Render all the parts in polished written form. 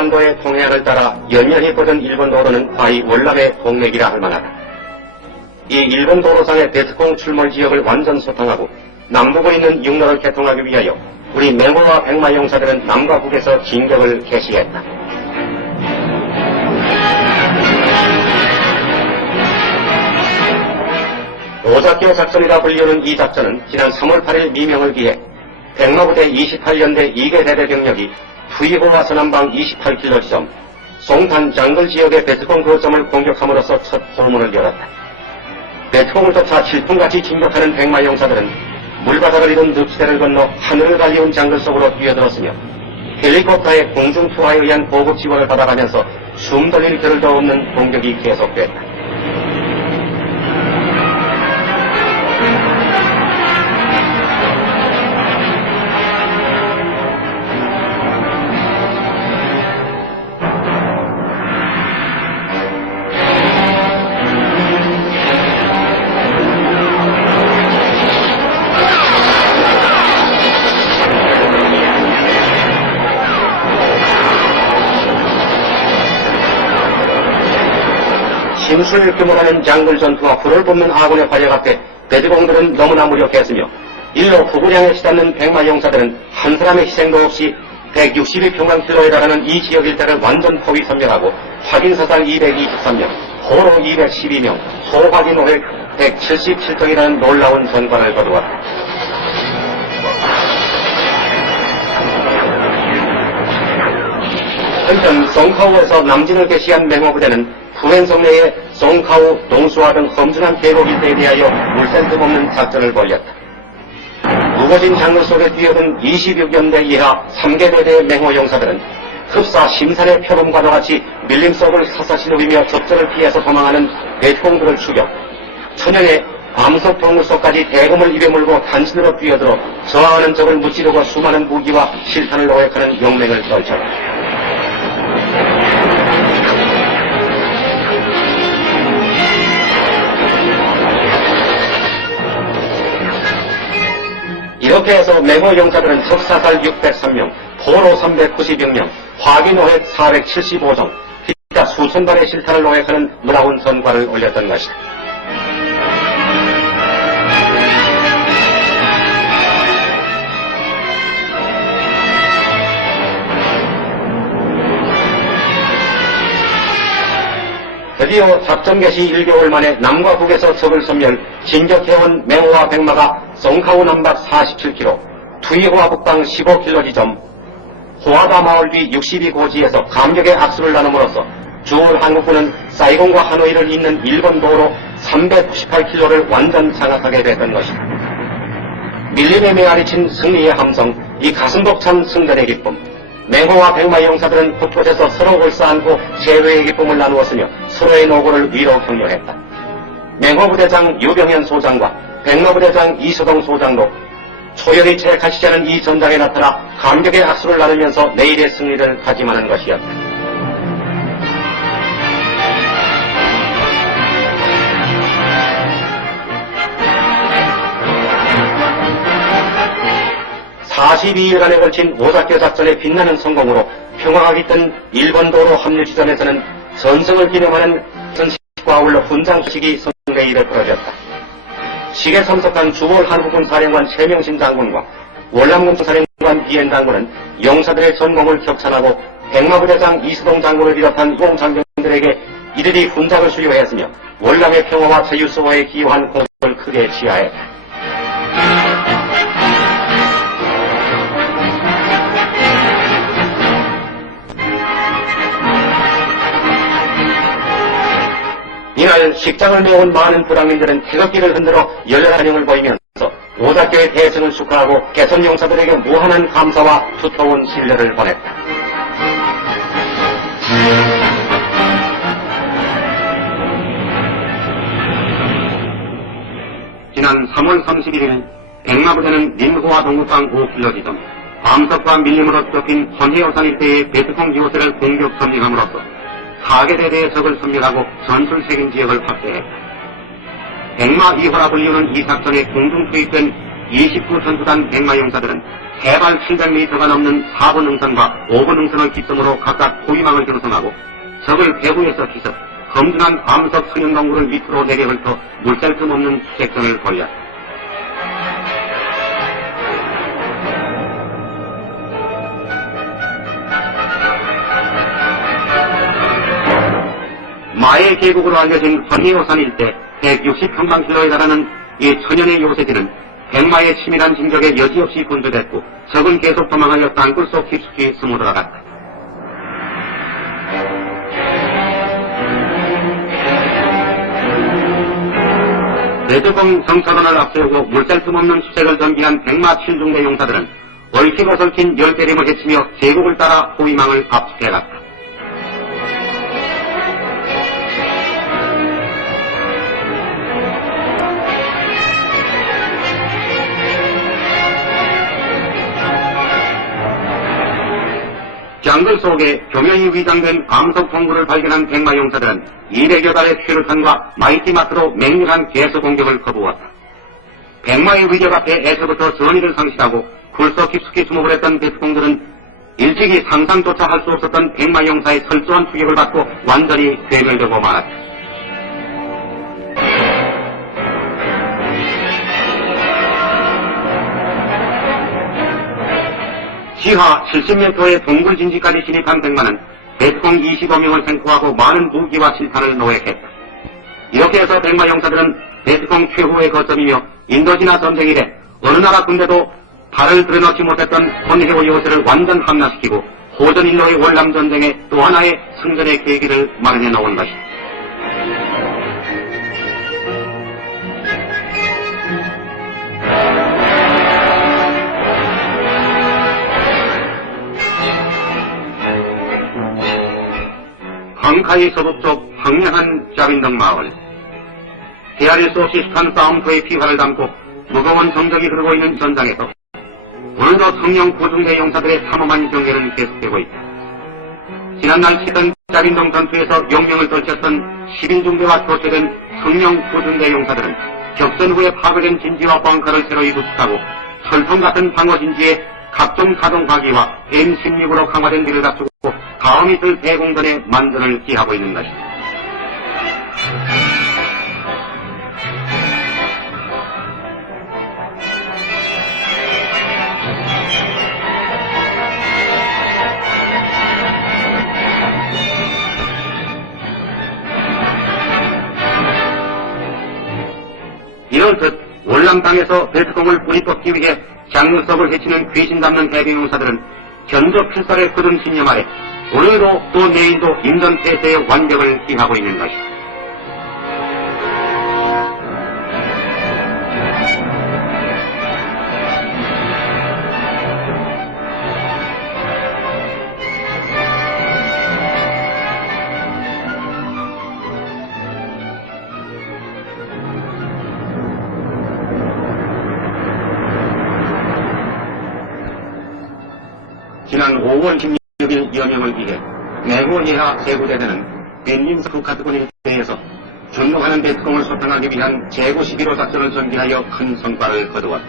반도의 동해안을 따라 연연히 뻗은 일본 도로는 과히 월남의 동맥이라 할 만하다. 이 일본 도로상의 베트콩 출몰 지역을 완전 소탕하고 남북에 있는 육로를 개통하기 위하여 우리 맹호와 백마 용사들은 남과 북에서 진격을 개시했다. 오작교 작전이라 불리우는 이 작전은 지난 3월 8일 미명을 기해 백마부대 28연대 2개 대대 병력이 푸이호와 서남방 28km 지점, 송탄 장글 지역의 베트콩 거점을 공격함으로써 첫 호문을 열었다. 베트콩을 쫓아 질풍같이 진격하는 백마 용사들은 물바닥을 이룬 늪지대를 건너 하늘을 갈리운 장글 속으로 뛰어들었으며 헬리콥터의 공중 투하에 의한 보급 지원을 받아가면서 숨 돌릴 겨를도 없는 공격이 계속됐다. 심술 규모하는 장글 전투와 불을 뿜는 아군의 활약 앞에 베트콩들은 너무나 무력했으며 일로 후구량에 시닫는 백마 용사들은 한 사람의 희생도 없이 162평방킬로에 달하는 이 지역 일대를 완전 포위 섬멸하고 확인사살 223명, 호로 212명, 소확인 호획 177통이라는 놀라운 전과를 거두었다. 한편 송카우에서 남진을 개시한 맹호부대는 후엔성 내의 송카우, 동수화 등 험준한 계곡 일대에 대하여 물샐 틈 없는 작전을 벌였다. 무거진 장글 속에 뛰어든 26연대 이하 3개 대대의 맹호 용사들은 흡사 심산의 표범과도 같이 밀림 속을 사사시 누비며 접전을 피해서 도망하는 베트콩들을 추격, 천연의 암석 동물 속까지 대검을 입에 물고 단신으로 뛰어들어 저항하는 적을 무찌르고 수많은 무기와 실탄을 노획하는 용맹을 떨쳤다. 이렇게 해서 맹호 용사들은 적사살 603명, 포로 396명, 화기노획 475종, 기타 수천 발의 실탄을 노획하는 놀라운 전과를 올렸던 것이다. 드디어 작전 개시 1개월 만에 남과 북에서 적을 섬멸, 진격해온 맹호와 백마가 송카우 남bắc 47km, 투이호와 북방 15km 지점, 호아다 마을 뒤 62고지에서 감격의 악수를 나눔으로써 주월 한국군은 사이공과 하노이를 잇는 일본 도로 398km를 완전 장악하게 됐던 것이다. 밀림에 메아리친 승리의 함성, 이 가슴 벅찬 승전의 기쁨, 맹호와 백마 용사들은 곳곳에서 서로 올싸안고 재회의 기쁨을 나누었으며 서로의 노고를 위로 격려했다. 맹호부대장 유병현 소장과 백마부대장 이서동 소장도 초열이 채 가시지 않은 이 전장에 나타나 감격의 악수를 나누면서 내일의 승리를 다짐하는 것이었다. (42일간에) 걸친 오작교 작전의 빛나는 성공으로 평화가 깃든 일본 도로 합류 지점에서는 전승을 기념하는 전식과 아울러 훈장식이 성대일에 벌어졌다. 식에 참석한 주월 한국군 사령관 최명신 장군과 월남군 사령관 비엔 장군은 용사들의 전공을 격찬하고 백마부대장 이수동 장군을 비롯한 유공 장병들에게 이들이 훈장을 수여했으며 월남의 평화와 자유 수호에 기여한 공을 크게 치하했다. 이날 식장을 메운 많은 부당민들은 태극기를 흔들어 열렬한 환영을 보이면서 오작교의 대승을 축하하고 개선 용사들에게 무한한 감사와 두터운 신뢰를 보냈다. 지난 3월 31일 백마부대는 민호와 동구강 5km 지점 암석과 밀림으로 뒤덮인 헌해요산 일대의 베트콩 기호세를 공격 점령함으로써 타겟에 대해 적을 섬멸하고 전술 책임 지역을 확대했다. 백마 2호라 불리우는 이 작전에 공중 투입된 29 전투단 백마 용사들은 해발 700m가 넘는 4번 능선과 5번 능선을 기점으로 각각 포위망을 형성하고 적을 배후에서 기습, 험준한 암석 성형동굴을 밑으로 내려 훑어 물샐 틈 없는 수색전을 벌였다. 마의 계곡으로 알려진 헌해요산 일대 160평방킬로에 달하는 이 천연의 요새지는 백마의 치밀한 진격에 여지없이 분주됐고 적은 계속 도망하여 땅굴 속 깊숙이 스며들어갔다. 베트콩 정찰원을 앞세우고 물샐 틈 없는 수색을 전개한 백마 7중대 용사들은 얽히고 설킨 열대림을 헤치며 계곡을 따라 포위망을 압축해갔다. 정글 속에 교면이 위장된 암석 동굴을 발견한 백마 용사들은 200여 달의 슈르탄과 마이티마트로 맹렬한 개수 공격을 거부었다. 백마의 위력 앞에 에서부터 전의를 상실하고 굴속 깊숙이 숨어버렸던 베트콩들은 일찍이 상상조차 할 수 없었던 백마 용사의 철저한 추격을 받고 완전히 괴멸되고 말았다. 지하 70m의 동굴 진지까지 진입한 백마는 베트콩 25명을 생포하고 많은 무기와 실탄을 노획했다. 이렇게 해서 백마 용사들은 베트콩 최후의 거점이며 인도지나 전쟁 이래 어느 나라 군대도 발을 들여놓지 못했던 헌해요 요새를 완전 함락시키고 호전일로의 월남전쟁의 또 하나의 승전의 계기를 마련해 놓은 것이다. 헝카이 서북쪽 황량한 짜빈덕 마을. 헤아릴 수 없이 숱한 싸움터의 피화를 담고 무거운 정적이 흐르고 있는 전장에서 오늘도 성령 구중대 용사들의 삼엄한 경계는 계속되고 있다. 지난날 치던 짜빈동 전투에서 용명을 떨쳤던 11중대와 교체된 성령 구중대 용사들은 격전 후에 파괴된 진지와 벙커를 새로이 구축하고 철통 같은 방어 진지에 각종 사동 화기와 M16으로 강화된 길을 갖추고 다음 있을 대공전의 만전을 기하고 있는 것이다. 이렇듯 월남 땅에서 베트콩을 뿌리 뽑기 위해 장문석을 헤치는 귀신 담는 해병용사들은 견적 필살의 굳은 신념 아래 오늘도 또 내일도 임전폐쇄의 완벽을 기하고 있는 것이다. 지난 5월 16일 여명을 기해 내부 예하 제구대대는 빈민스 북카트군 일대에서 준동하는 베트콩을 소탕하기 위한 제구 11호 작전을 전개하여 큰 성과를 거두었다.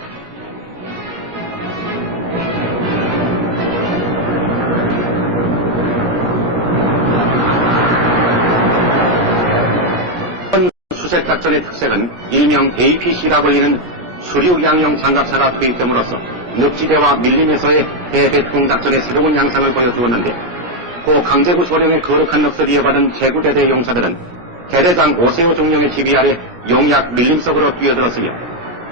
수색 작전의 특색은 일명 APC라고 불리는 수륙양용 장갑차가 투입됨으로써 늪지대와 밀림에서의 대베트콩 작전의 새로운 양상을 보여주었는데, 고 강제구 소령의 거룩한 넋을 이어받은 제구대대 용사들은 대대장 오세호 중령의 지휘 아래 용약 밀림 속으로 뛰어들었으며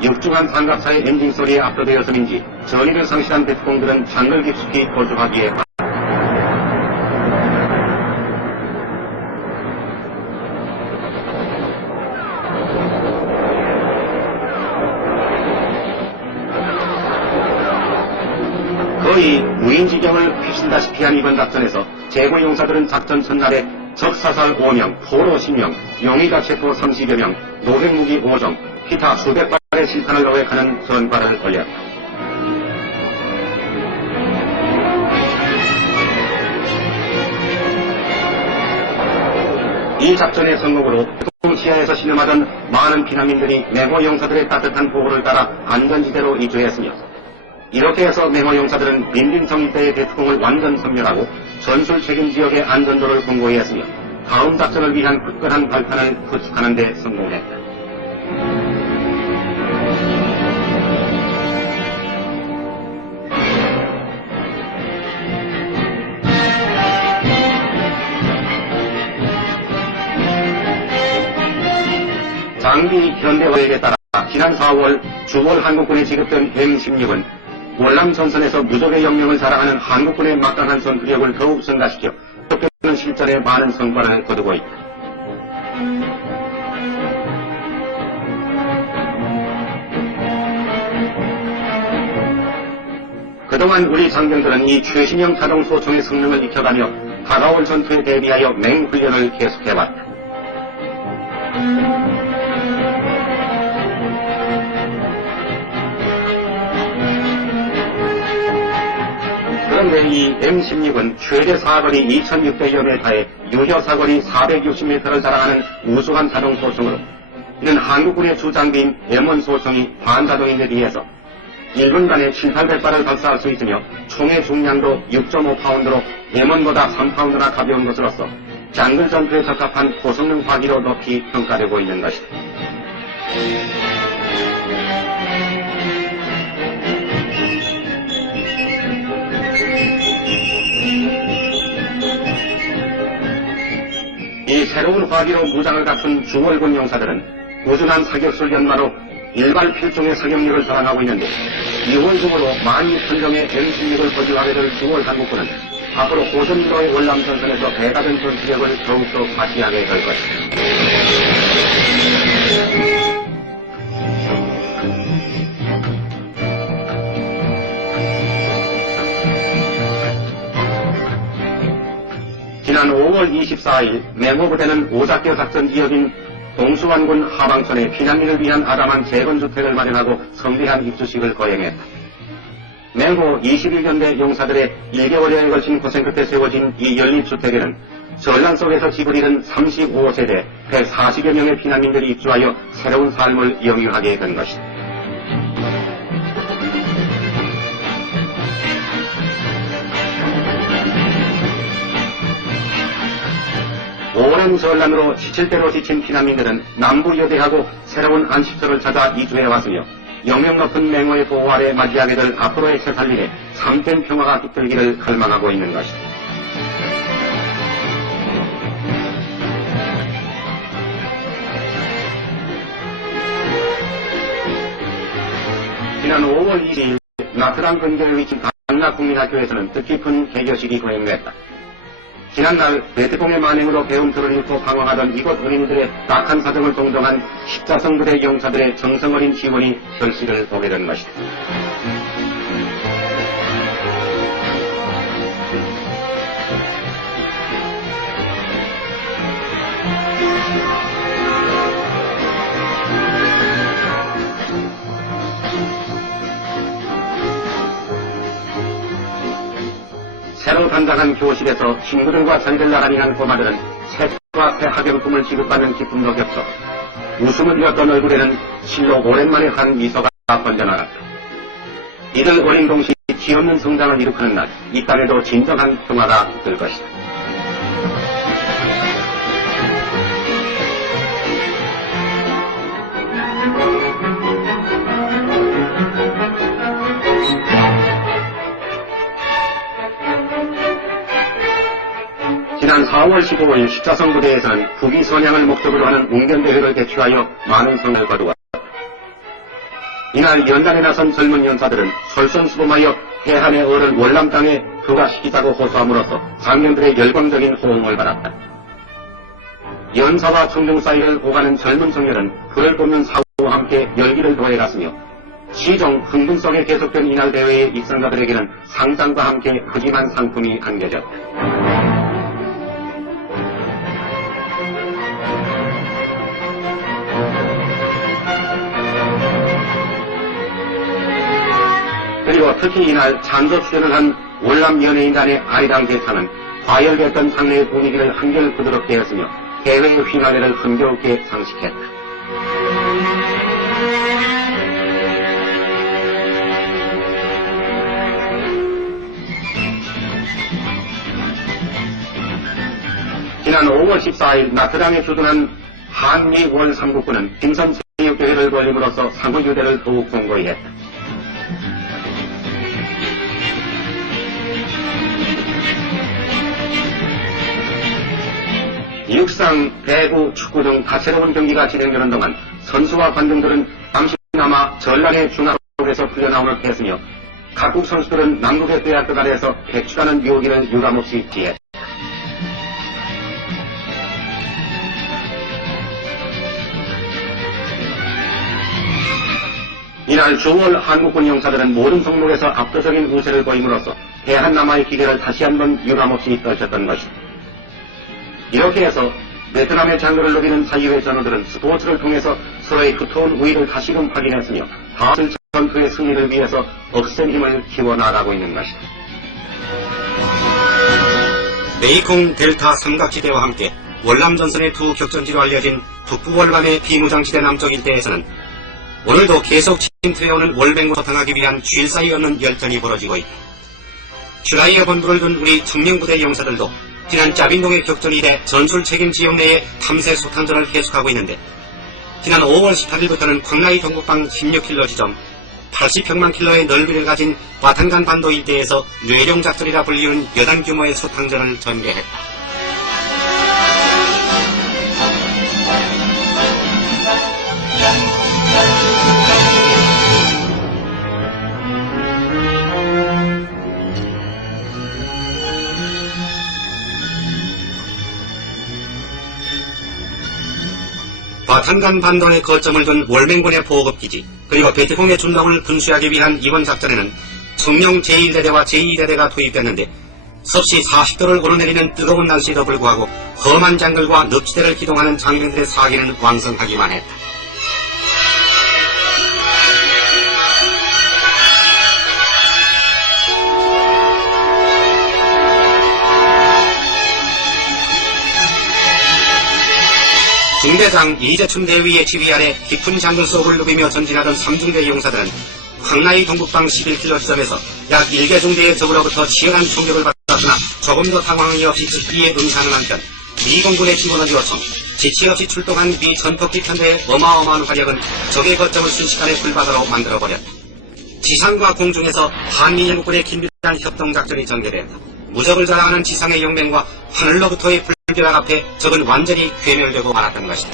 육중한 장갑차의 엔진 소리에 압도되었음인지 전의를 상실한 베트콩들은 장을 깊숙이 도주하기에 거의 무인지경을 휩쓴다시피 기한 이번 작전에서 제보 용사들은 작전 첫날에 적사살 5명, 포로 10명, 용의자 체포 30여 명, 노획무기 5종, 기타 수백 발의 실탄을 노획하는 전과를 올렸다. 이 작전의 성공으로 시야에서 신음하던 많은 피난민들이 맹호 용사들의 따뜻한 보호를 따라 안전지대로 이주했으며, 이렇게 해서 맹호 용사들은 빈빈정일대의 대투공을 완전 섬멸하고 전술 책임 지역의 안전도를 공고히 했으며 다음 작전을 위한 굳건한 발판을 구축하는 데 성공했다. 장비 현대화에 따라 지난 4월 주월 한국군에 지급된 M16은 월남 전선에서 무적의 영명을 자랑하는 한국군의 막강한 전투력을 더욱 증가시켜 적격는 실전에 많은 성과를 거두고 있다. 그동안 우리 장병들은 이 최신형 자동소총의 성능을 익혀가며 다가올 전투에 대비하여 맹훈련을 계속해왔다. 그런데 이 M16은 최대 사거리 2600여 미터에 유효 사거리 460m를 자랑하는 우수한 자동소총으로, 이는 한국군의 주장비인 M1 소총이 반자동인데 비해서 1분간에 7,800발을 발사할 수 있으며 총의 중량도 6.5파운드로 M1보다 3파운드나 가벼운 것으로서 장글 전투에 적합한 고성능 화기로 높이 평가되고 있는 것이다. 이 새로운 화기로 무장을 갖춘 중월군 용사들은 꾸준한 사격술 연마로 일발 필종의 사격력을 자랑하고 있는데, 2월 중으로 12,000정의 M16을 보유하게 될 중월 한국군은 앞으로 고전기로의 월남 전선에서 배가된 전투력을 더욱더 과시하게 될 것이다. 지난 5월 24일 맹호부대는 오작교 작전 지역인 동수완군 하방촌에 피난민을 위한 아담한 재건주택을 마련하고 성대한 입주식을 거행했다. 맹호 21년대 용사들의 1개월여에 걸친 고생 끝에 세워진 이 연립주택에는 전란 속에서 집을 잃은 35세대 140여 명의 피난민들이 입주하여 새로운 삶을 영유하게 된 것이다. 오랜 전란으로 지칠대로 지친 피난민들은 남부여대하고 새로운 안식처를 찾아 이주해왔으며, 영역 높은 맹호의 보호 아래 맞이하게 될 앞으로의 새살림에 참된 평화가 깃들기를 갈망하고 있는 것이다. 지난 5월 20일 나트랑 근교에 위치한 강락국민학교에서는 뜻깊은 개교식이 거행됐다. 지난날 베트콩의 만행으로 배움터를 잃고 방황하던 이곳 어린이들의 낙한 사정을 동정한 십자성 부대 용사들의 정성어린 지원이 결실을 보게 된 것이다. 새로 단장한 교실에서 친구들과 자리를 나란히 한 꼬마들은 새과 새 학연금을 지급받는 기쁨도 겹쳐 웃음을 잃었던 얼굴에는 실로 오랜만에 한 미소가 번져나갔다. 이들 어린 동시 뒤없는 성장을 일으키는 날, 이 땅에도 진정한 평화가 들 것이다. 지난 4월 15일 십자성 부대에서는 국위 선양을 목적으로 하는 웅변대회를 개최하여 많은 성을 거두었다. 이날 연단에 나선 젊은 연사들은 솔선수범하여 해안의 얼을 월남 땅에 부과시키자고 호소함으로써 장병들의 열광적인 호응을 받았다. 연사와 청중 사이를 오가는 젊은 청년은 불을 뿜는 사우와 함께 열기를 더해갔으며, 시종 흥분성에 계속된 이날 대회의 입상자들에게는 상장과 함께 푸짐한 상품이 안겨졌다. 그리고 특히 이날 찬조 출연을 한 월남 연예인단의 아리랑 대타는 과열됐던 장래의 분위기를 한결 부드럽게 했으며 대회의 휘날레를 흥겨롭게 장식했다. 지난 5월 14일 나트랑에 주둔한 한미 원 3국군은 빙선 체육대회를 벌림으로써 상호 유대를 더욱 공고히 했다. 육상, 배구, 축구 등 다채로운 경기가 진행되는 동안 선수와 관중들은 잠시나마 전란의 중화록에서 풀려나오는 했으며 각국 선수들은 남극의 대학교 아래에서 백출하는 묘기를 유감없이 지했다. 이날 주월 한국군 용사들은 모든 종목에서 압도적인 우세를 보임으로써 대한남아의 기대를 다시 한번 유감없이 떨쳤던 것이다. 이렇게 해서 베트남의 장르를 누비는 자유의 전우들은 스포츠를 통해서 서로의 두터운 우위를 다시금 확인했으며 다음 전투의 승리를 위해서 억센 힘을 키워나가고 있는 것이다. 메이콩 델타 삼각지대와 함께 월남전선의 두 격전지로 알려진 북부월감의 비무장지대 남쪽 일대에서는 오늘도 계속 침투해오는 월맹을 소탕하기 위한 쉴 사이 없는 열전이 벌어지고 있다. 슈라이어 본부를 둔 우리 청명부대 용사들도 지난 짜빈동의 격전 이래 전술 책임 지역 내에 탐색 소탕전을 계속하고 있는데 지난 5월 18일부터는 광라이 동북방 16킬로 지점 80평만 킬로의 넓이를 가진 바탄간 반도 일대에서 뇌룡작전이라 불리운 여단 규모의 소탕전을 전개했다. 바탄간 반도의 거점을 둔 월맹군의 보급기지 그리고 베트콩의 준동을 분수하기 위한 이번 작전에는 청룡 제1대대와 제2대대가 투입됐는데 섭씨 40도를 오르내리는 뜨거운 날씨에도 불구하고 험한 장들과 늪지대를 기동하는 장병들의 사기는 왕성하기만 했다. 중대장 이재춘 대위의 지휘 아래 깊은 장들 속을 누비며 전진하던 3중대 용사들은 황라이 동북방 11킬로 지점에서 약 1개 중대의 적으로부터 치열한 총격을 받았으나 조금도 당황이 없이 즉기에 응하는 한편 미공군의 지원을 요청, 지체 없이 출동한 미 전폭기 편대의 어마어마한 화력은 적의 거점을 순식간에 불바다로 만들어버렸다. 지상과 공중에서 한미 일국군의 긴밀한 협동작전이 전개되었다. 무적을 자랑하는 지상의 용맹과 하늘로부터의 불벼락 앞에 적은 완전히 괴멸되고 말았던 것이다.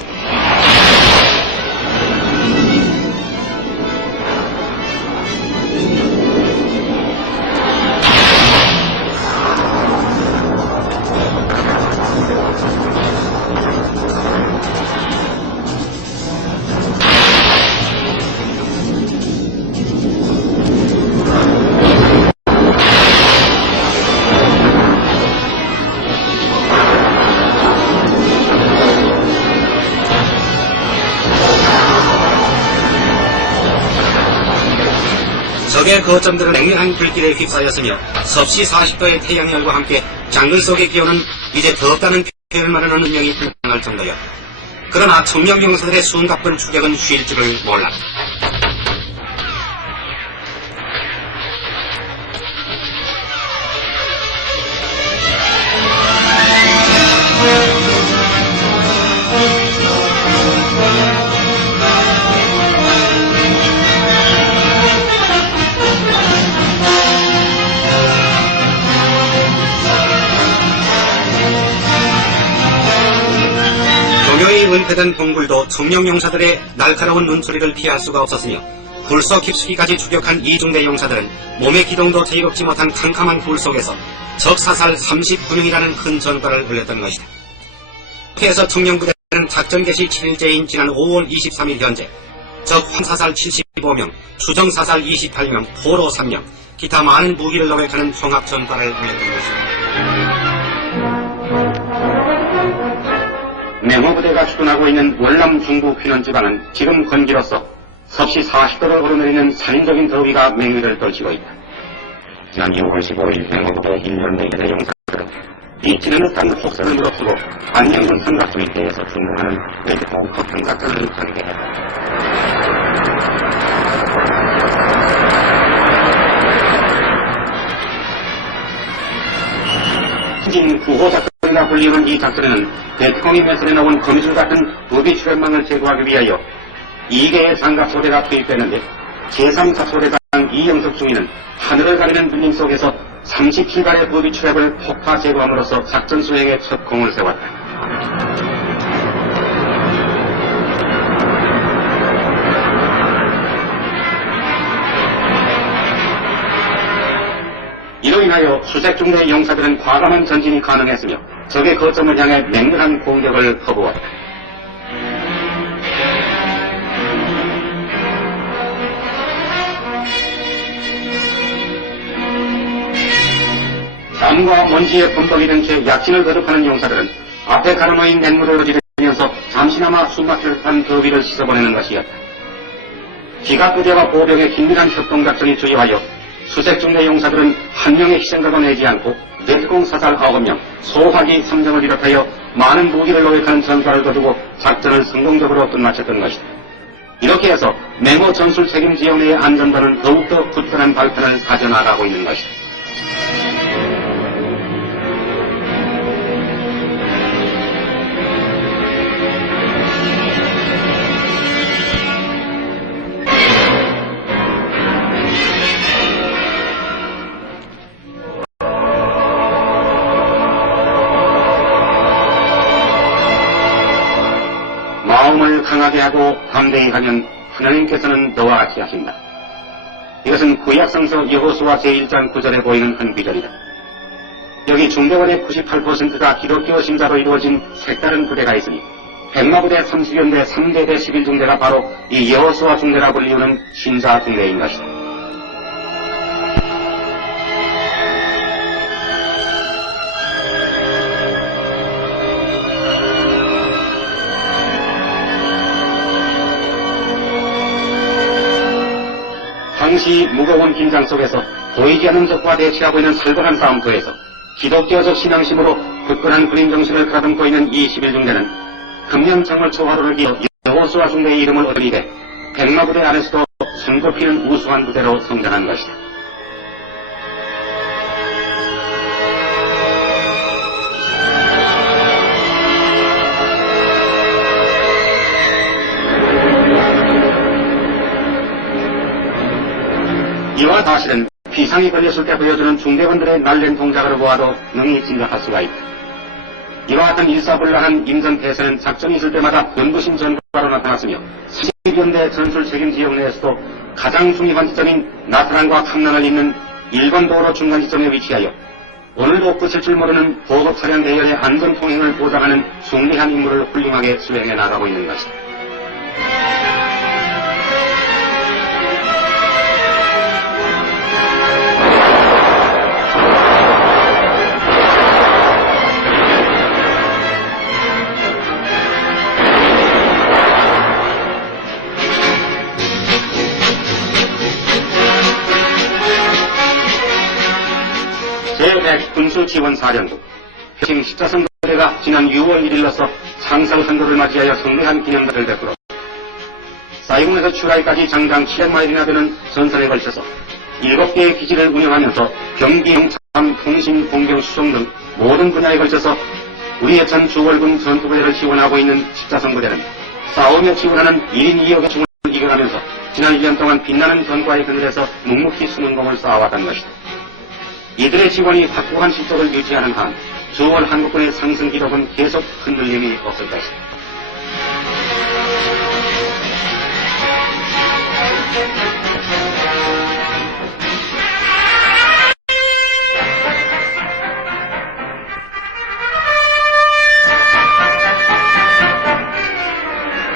적의 거점들은 맹렬한 불길에 휩싸였으며 섭씨 40도의 태양열과 함께 장글 속의 기온은 이제 덥다는 표현을 말하는 운명이 불가능할 정도였다. 그러나 청명용사들의 숨가쁜 추격은 쉴 줄을 몰랐다. 동요의 은폐된 동굴도 청룡용사들의 날카로운 눈초리를 피할 수가 없었으며 굴속 깊숙이까지 추격한 이중대 용사들은 몸의 기동도 제의롭지 못한 캄캄한 굴 속에서 적사살 39명이라는 큰 전과를 올렸던 것이다. 그래서 청룡부대는 작전 개시 7일째인 지난 5월 23일 현재 적 환사살 75명, 추정사살 28명, 포로 3명, 기타 많은 무기를 노획하는 종합전과를 올렸던 것입니다. 맹호부대가 주둔하고 있는 월남 중부 휘넌지방은 지금 건기로서 섭씨 40도를 오르내리는 살인적인 더위가 맹위를 떨치고 있다. 지난 6월 15일 맹호부대 1년 내기대 용사들은 이 찌는 듯한 혹사를 무릅쓰고 안녕군 삼각수 일대에서 중공하는 외국호 폭풍작전을 전개했다. 진 구호작전이라 불리는 이 작전에는 대통령이 매설해 나온 거미줄 같은 부비 출혈망을 제거하기 위하여 2개의 장갑소대가 투입되는데 제3사소대장 이영석 중위는 하늘을 가리는 눈림 속에서 37발의 부비 출혈을 폭파 제거함으로써 작전 수행에 첫 공을 세웠다. 이로 인하여 수색중대 용사들은 과감한 전진이 가능했으며 적의 거점을 향해 맹렬한 공격을 퍼부었다. 땀과 먼지에 범벅이 된 채 약진을 거듭하는 용사들은 앞에 가로놓인 냇물을 어지르면서 잠시나마 숨막힐 듯한 더위를 씻어보내는 것이었다. 기갑부대와 보병의 긴밀한 협동작전이 주요하여 수색중대 용사들은 한 명의 희생자도 내지 않고 내특공 사살 9명, 소화기 3정을 비롯하여 많은 무기를 노획하는 전투를 거두고 작전을 성공적으로 끝마쳤던 것이다. 이렇게 해서 맹호 전술 책임지역 내의 안전반은 더욱더 굳건한 발판을 가져나가고 있는 것이다. 마음을 강하게 하고 담대히 하면 하나님께서는 너와 같이 하신다. 이것은 구약성서 여호수아 제1장 9절에 보이는 한 구절이다. 여기 중대원의 98%가 기독교 신자로 이루어진 색다른 부대가 있으니 백마부대 30연대 3대대 11중대가 바로 이 여호수아 중대라 불리우는 신자 중대인 것이다. 당시 무거운 긴장 속에서 보이지 않는 적과 대치하고 있는 살벌한 싸움터에서 기독교적 신앙심으로 굳건한 군인 정신을 가듬고 있는 이 11중대는 금년 정월 초하루를 기어 여호수아 중대의 이름을 얻으리되 백마부대 안에서도 손꼽히는 우수한 부대로 성장한 것이다. 이와 사실은 비상이 걸렸을 때 보여주는 중대원들의 날랜 동작을 보아도 능히 짐작할 수가 있다. 이와 같은 일사불란한 임전태세는 작전이 있을 때마다 연부심 전과로 나타났으며 30연대 전술 책임 지역 내에서도 가장 중요한 지점인 나트랑과 캄란을 잇는 일본 도로 중간 지점에 위치하여 오늘도 끝일 줄 모르는 보급 차량 대열의 안전 통행을 보장하는 숭례한 임무를 훌륭하게 수행해 나가고 있는 것이다. 제100 군수지원사령부 표심 십자선부대가 지난 6월 1일로서 창설선거를 맞이하여 성대한 기념사를 베풀어 사이공에서 추라이까지 장장 700마일이나 되는 전선에 걸쳐서 7개의 기지를 운영하면서 경기, 영참, 통신, 공경, 수송 등 모든 분야에 걸쳐서 우리의 전 주월군 전투부대를 지원하고 있는 십자선부대는 싸우며 지원하는 1인 2역의 중을 이겨가면서 지난 1년 동안 빛나는 전과의 그늘에서 묵묵히 숨은 공을 쌓아왔던 것이다. 이들의 지원이 확고한 실적을 유지하는 한 주월 한국군의 상승 기록은 계속 흔들림이 없을 것이다.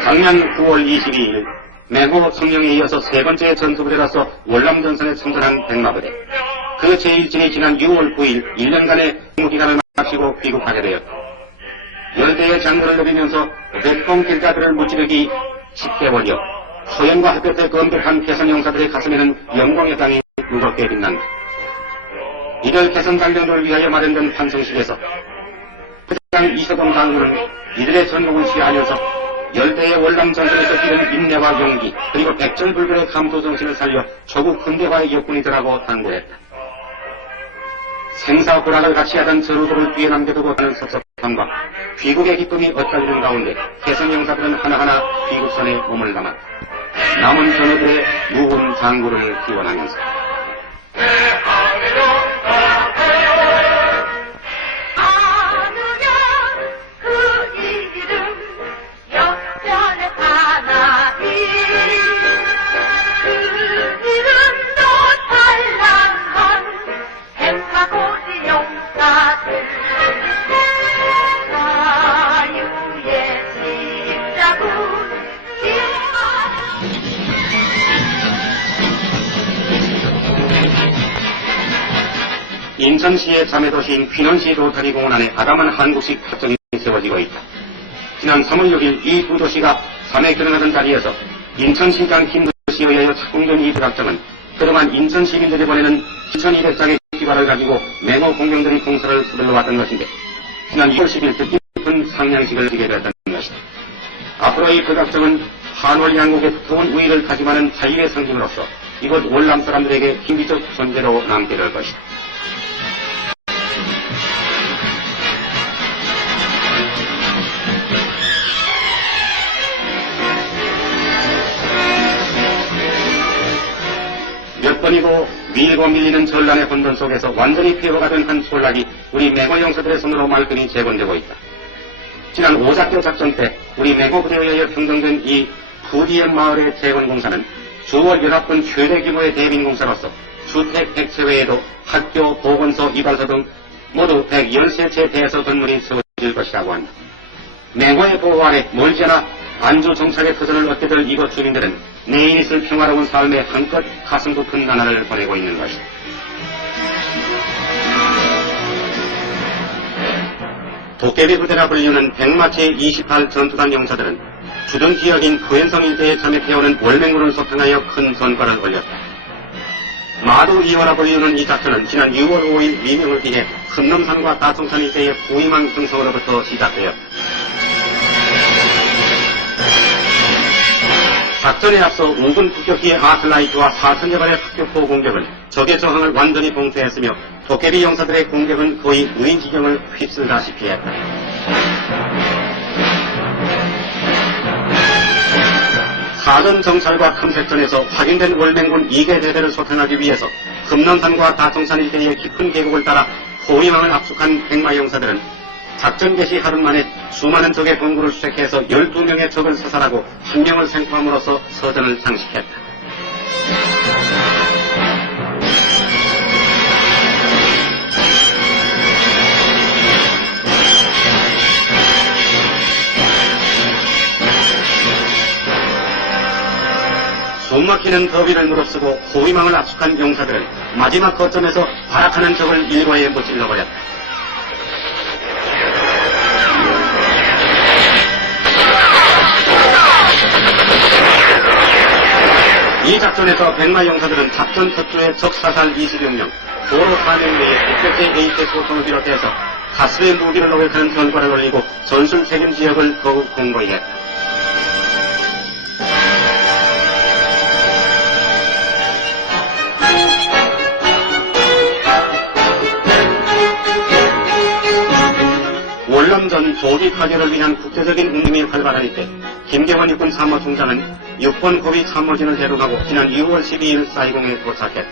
작년 9월 22일 맹호 성령에 이어서 세 번째 전투부대로서 월남전선에 참전한 백마부대. 그 제1진이 지난 6월 9일 1년간의 복무기간을 마치고 귀국하게 되었다. 열대의 장군을 누리면서 백봉 길가들을 무찌르기 10개월이요. 소연과 햇볕에 검백한 개선용사들의 가슴에는 영광의 땅이 무겁게 빛난다. 이들 개선 장병들을 위하여 마련된 환송식에서 부장 이서동 장군은 이들의 전공을 시하하면서 열대의 월남 전선에서 기른 인내와 용기 그리고 백전불변의 감도 정신을 살려 조국 근대화의 역군이더라고 당부했다. 생사고락을 같이 하던 전우들을 뒤에 남겨두고 가는 섭섭함과 귀국의 기쁨이 엇갈리는 가운데 개선용사들은 하나하나 귀국선에 몸을 담았다. 남은 전우들의 무운 장구를 기원하면서 인천시의 자매도시인 휘넌시 로터리 공원 안에 아담한 한국식 합정이 세워지고 있다. 지난 3월 6일 이 두 도시가 자매 결혼하던 자리에서 인천시장 김도시에 의하여 착공된 이 부합정은 그동안 인천 시민들이 보내는 1200장의 기과를 가지고 맹호 공병들이 공사를 서둘러 왔던 것인데 지난 2월 10일 뜻깊은 상냥식을 하게 되었던 것이다. 앞으로 이 부합정은 한월 양국의 두터운 우위를 다짐하는 자유의 상징으로서 이곳 월남 사람들에게 희비적 존재로 남게 될 것이다. 몇 번이고 밀고 밀리는 전란의 혼돈 속에서 완전히 폐허가 된 한 솔락이 우리 맹호 용사들의 손으로 말끔히 재건되고 있다. 지난 오작교 작전 때 우리 맹호 부대에 의하여 평정된 이 부디엠 마을의 재건 공사는 주월 연합군 최대 규모의 대민공사로서 주택 100채 외에도 학교, 보건소, 이발소 등 모두 113채 대에서 건물이 세워질 것이라고 한다. 맹호의 보호 아래 멀지 않아 안주 정착의 터전을 얻게 될 이곳 주민들은 내일 있을 평화로운 삶에 한껏 가슴 깊은 나날을 보내고 있는 것이다. 도깨비 부대라 불리는 백마체 28 전투단 용사들은 주둔 지역인 구현성 일대에 잠입해오는 월맹군을 소탕하여 큰 전과를 올렸다. 마루 2호라 불리는 이 작전은 지난 6월 5일 미명을 기해 흠넘산과 다송산 일대의 고위망 형성으로부터 시작되었다. 작전에 앞서 우군 북격기의 아틀라이트와 4천여발의 합격포 공격은 적의 저항을 완전히 봉쇄했으며 도깨비 용사들의 공격은 거의 무인 지경을 휩쓸다시피 했다. 사전 정찰과 탐색전에서 확인된 월맹군 2개 대대를 소탕하기 위해서 금남산과 다통산 일대의 깊은 계곡을 따라 호위망을 압축한 백마 용사들은 작전 개시 하루 만에 수많은 적의 공구를 수색해서 12명의 적을 사살하고 1명을 생포함으로써 서전을 장식했다. 숨막히는 더위를 무릅쓰고 호위망을 압축한 용사들은 마지막 거점에서 발악하는 적을 일과에 무찔러버렸다. 이 작전에서 백마 용사들은 작전 특조의 적사살 26명, 도로 4명 외에 북격대 AK 소총을 비롯해서 가스의 무기를 노획하는 전과를 올리고 전술 책임 지역을 더욱 공고히 했다. 월남전 조기 파괴를 위한 국제적인 운동이 활발한 이때 김경원 육군 참모총장은 6번 고위 참모진을 대동하고 지난 2월 12일 사이공에 도착했다.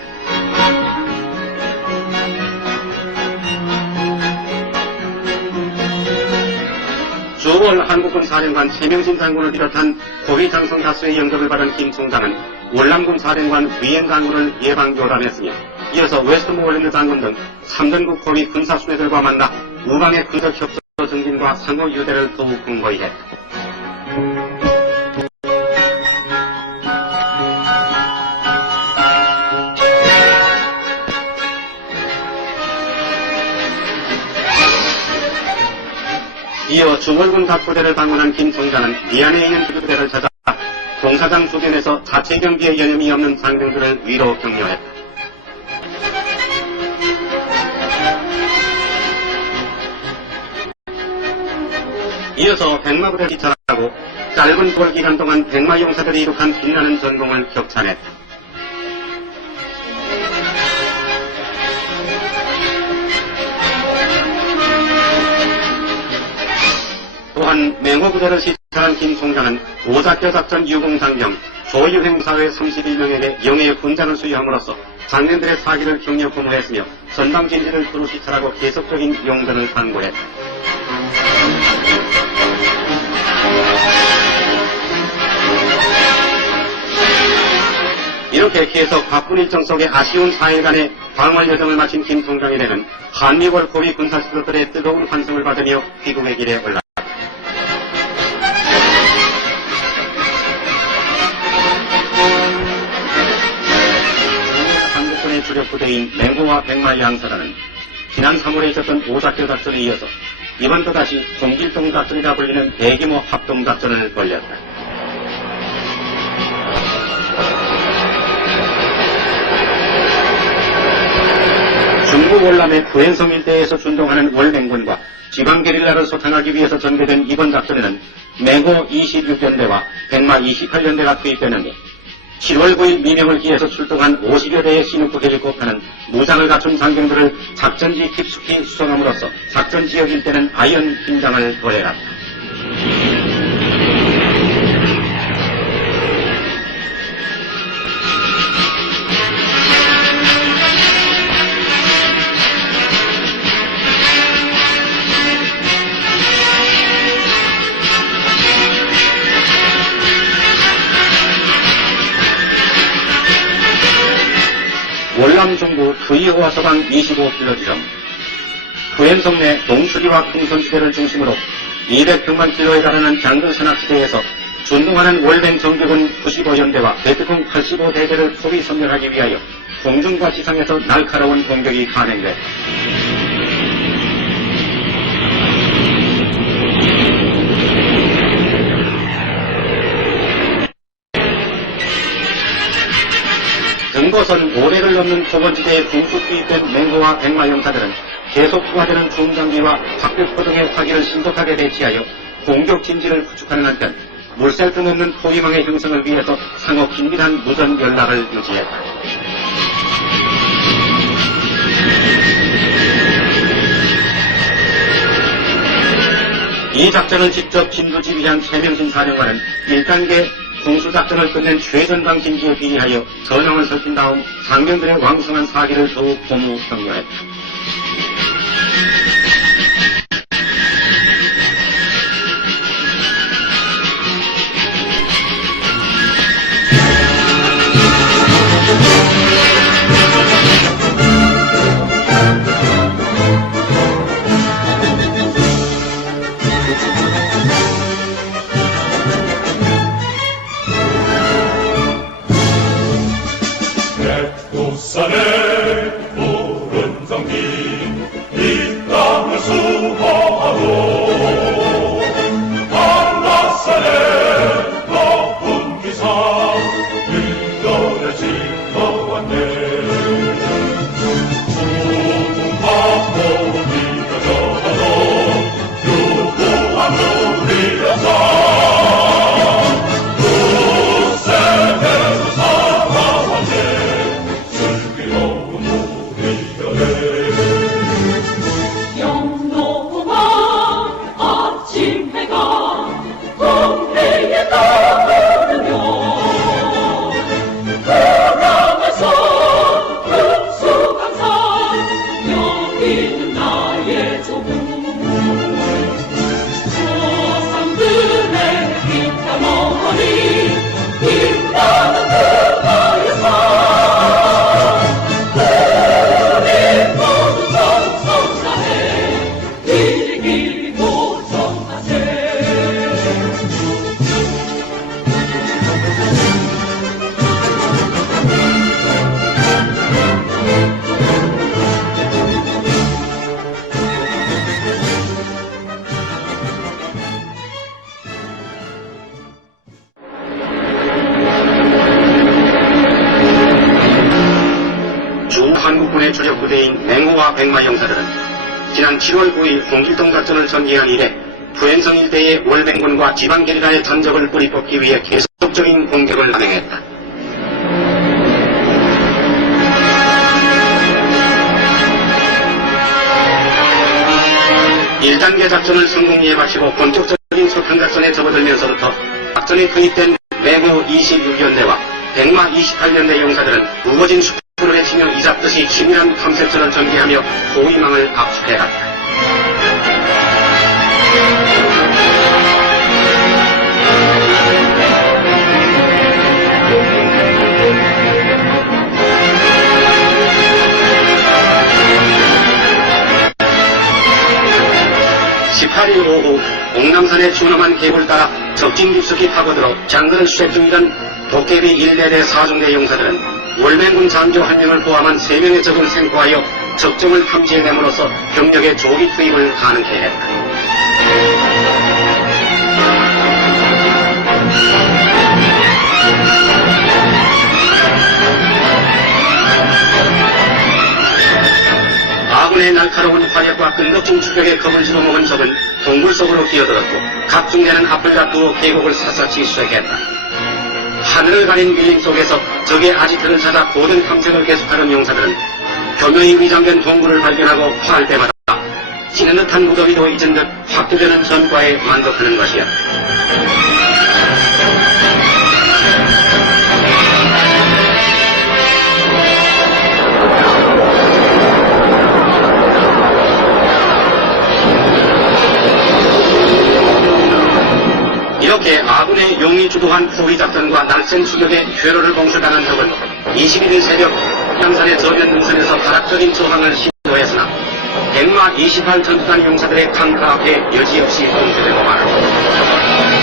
주월 한국군 사령관 최명신 장군을 비롯한 고위 장성 다수의 영접을 받은 김 총장은 월남군 사령관 위엔 장군을 예방 교단했으며 이어서 웨스트모어랜드 장군 등 3전국 고위 군사수뇌들과 만나 우방의 군적 협조 증진과 상호 유대를 더욱 공고히 했다. 이어 중월군 각 부대를 방문한 김 총장은 미안에 있는 부대를 찾아 공사장 주변에서 자체 경비에 여념이 없는 장병들을 위로 격려했다. 이어서 백마부대를 기찰하고 짧은 9월 기간 동안 백마용사들이 이룩한 빛나는 전공을 격찬했다. 또한 맹호부대를 시찰한 김 총장은 오작교 작전 유공장병 조유행사회 31명에게 영예의 훈장을 수여함으로써 장년들의 사기를 격려 고무했으며 전방진지를 두루 시찰하고 계속적인 용전을 강구했다. 이렇게 계속 바쁜 일정 속에 아쉬운 4일간의 방월 여정을 마친 김 총장에게는 한미월 고위 군사수도들의 뜨거운 환송을 받으며 귀국의 길에 올랐다. 한국군의 주력 부대인 맹호와 백마 양사단은 지난 3월에 있었던 오작교 작전에 이어서 이번 또다시 동길동 작전이라 불리는 대규모 합동작전을 벌였다. 중국 월남의 구엔성 일대에서 준동하는 월맹군과 지방 게릴라를 소탕하기 위해서 전개된 이번 작전에는 맹호 26연대와 백마 28연대가 투입되는데 7월 9일 미명을 기해서 출동한 50여 대의 신욱부 헬리콥터는 무장을 갖춘 장병들을 작전지 깊숙이 수송함으로써 작전 지역 일대는 아연 긴장을 도래했다. 월남 중부 두이호와 서방 25km 지점, 구엔성 내 동수리와 풍선지대를 중심으로 200평만 킬로에 달하는 장근산악지대에서 준동하는 월맹 정규군 95연대와 베트콩 85대대를 소위 섬멸하기 위하여 공중과 지상에서 날카로운 공격이 감행됐다. 등고선 5대를 넘는 토건지대에 궁수 투입된 맹호와 백마 용사들은 계속 부하되는 중장비와 박격포 등의 화기를 신속하게 배치하여 공격 진지를 구축하는 한편 물샐 틈 없는 포위망의 형성을 위해서 상호 긴밀한 무전 연락을 유지했다. 이 작전을 직접 진두 지휘한 최명신 사령관은 1단계 공수작전을 끝낸 최전방 진지에 비리하여 전황을 살핀 다음 장병들의 왕성한 사기를 더욱 고무 격려했다. 부산의 푸른 성기 이 땅을 수호하고 한라산의 높은 기상 일전에 지켜왔네. 수궁하고 비벼져도 유구한 우리여서 백마 용사들은 지난 7월 9일 홍길동 작전을 전개한 이래 부행성 일대의 월맹군과 지방 게리라의 전적을 뿌리뽑기 위해 계속적인 공격을 감행했다. 1단계 작전을 성공리에 마치고 본격적인 소탕작전에 접어들면서부터 작전에 투입된 맹호 26연대와 백마 28연대 용사들은 무거진 수풀을 헤치며 이잡듯이 치밀한 탐색전을 전개하며 포위망을 압축해갔다. 오후 옥남산의 준엄한 계곡을 따라 적진 깊숙이 파고들어 장거를 수색 중이던 도깨비 1대대 4중대 용사들은 월맹군 장교 1명을 포함한 3명의 적을 생포하여 적정을 탐지해냄으로써 병력의 조기 투입을 가능케 했다. 아군의 날카로운 화력과 끈덕진 추격에 겁을 집어먹은 적은 동굴 속으로 기어들었고 각 중대는 앞을 다투어 계곡을 샅샅이 수색했다. 하늘을 가린 밀림 속에서 적의 아지트를 찾아 고등 탐색을 계속하는 용사들은 교묘히 위장된 동굴을 발견하고 파할 때마다 찌는 듯한 무더위도 잊은 듯 확대되는 전과에 만족하는 것이었다. 이렇게 아군의 용이 주도한 포위작전과 날쌘 추격에 회로를 봉쇄당한 적은 21일 새벽 양산의 저면 능선에서 가락적인 저항을 시도했으나 백마 28 전투단 용사들의 강타 앞에 여지없이 봉쇄되고 말았다.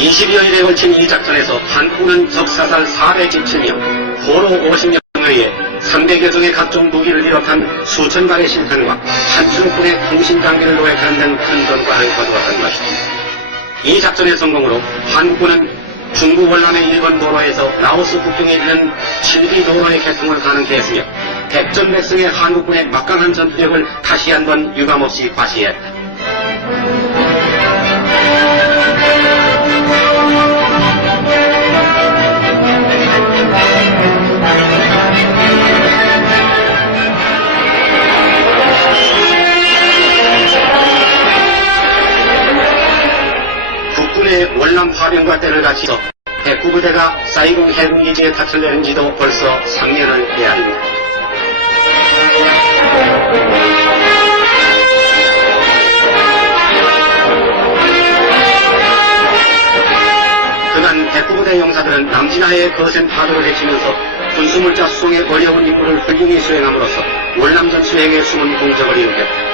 (20여일에) 걸친 이 작전에서 한국은 적사살 417명, 포로 50명에 300여 종의 각종 무기를 비롯한 수천 발의 실탄과 한층분의 통신장비를 노획하는 등 큰 전과를 거두었던 것이다. 이 작전의 성공으로 한국군은 중부 월남의 일본 도로에서 라오스 국경에 이르는 7기 도로의 개통을 가능케 했으며 백전백승의 한국군의 막강한 전투력을 다시 한번 유감없이 과시했다. 월남 파병과 때를 갖춰서 백구부대가 사이공 해군기지에 닻을 내린 지도 벌써 3년을 헤아립니다. 그간 백구부대 용사들은 남진하의 거센 파도를 헤치면서 군수물자 수송의 어려운 임무를 훌륭히 수행함으로써 월남전 수행에 숨은 공적을 이루겠다.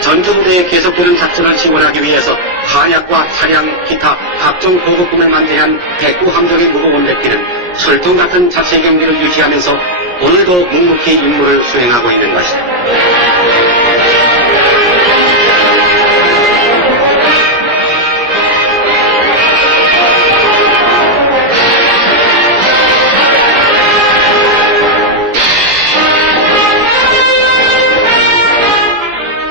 전투부대의 계속되는 작전을 지원하기 위해서 한약과 차량, 기타 각종 보급품을 만대한 백구 함정의 무거운 배피는 철통 같은 자체 경비를 유지하면서 오늘도 묵묵히 임무를 수행하고 있는 것이다.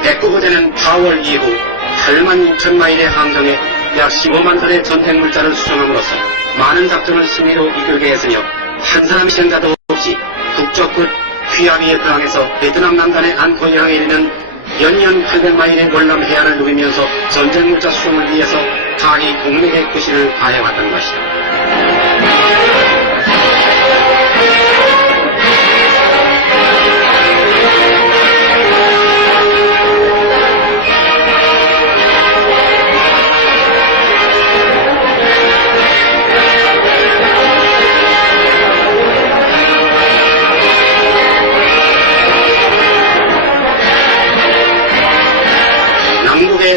백구부대는 4월 이후 8만 6천 마일의 항정에 약 15만 톤의 전쟁 물자를 수송함으로써 많은 작전을 승리로 이끌게 했으며 한 사람 희생자도 없이 북쪽 끝 휘아비에트항에서 베트남 남단의 안코이항에 이르는 연이은 800마일의 월남 해안을 누비면서 전쟁 물자 수송을 위해서 가히 공력의 구실을 다해왔던 것이다.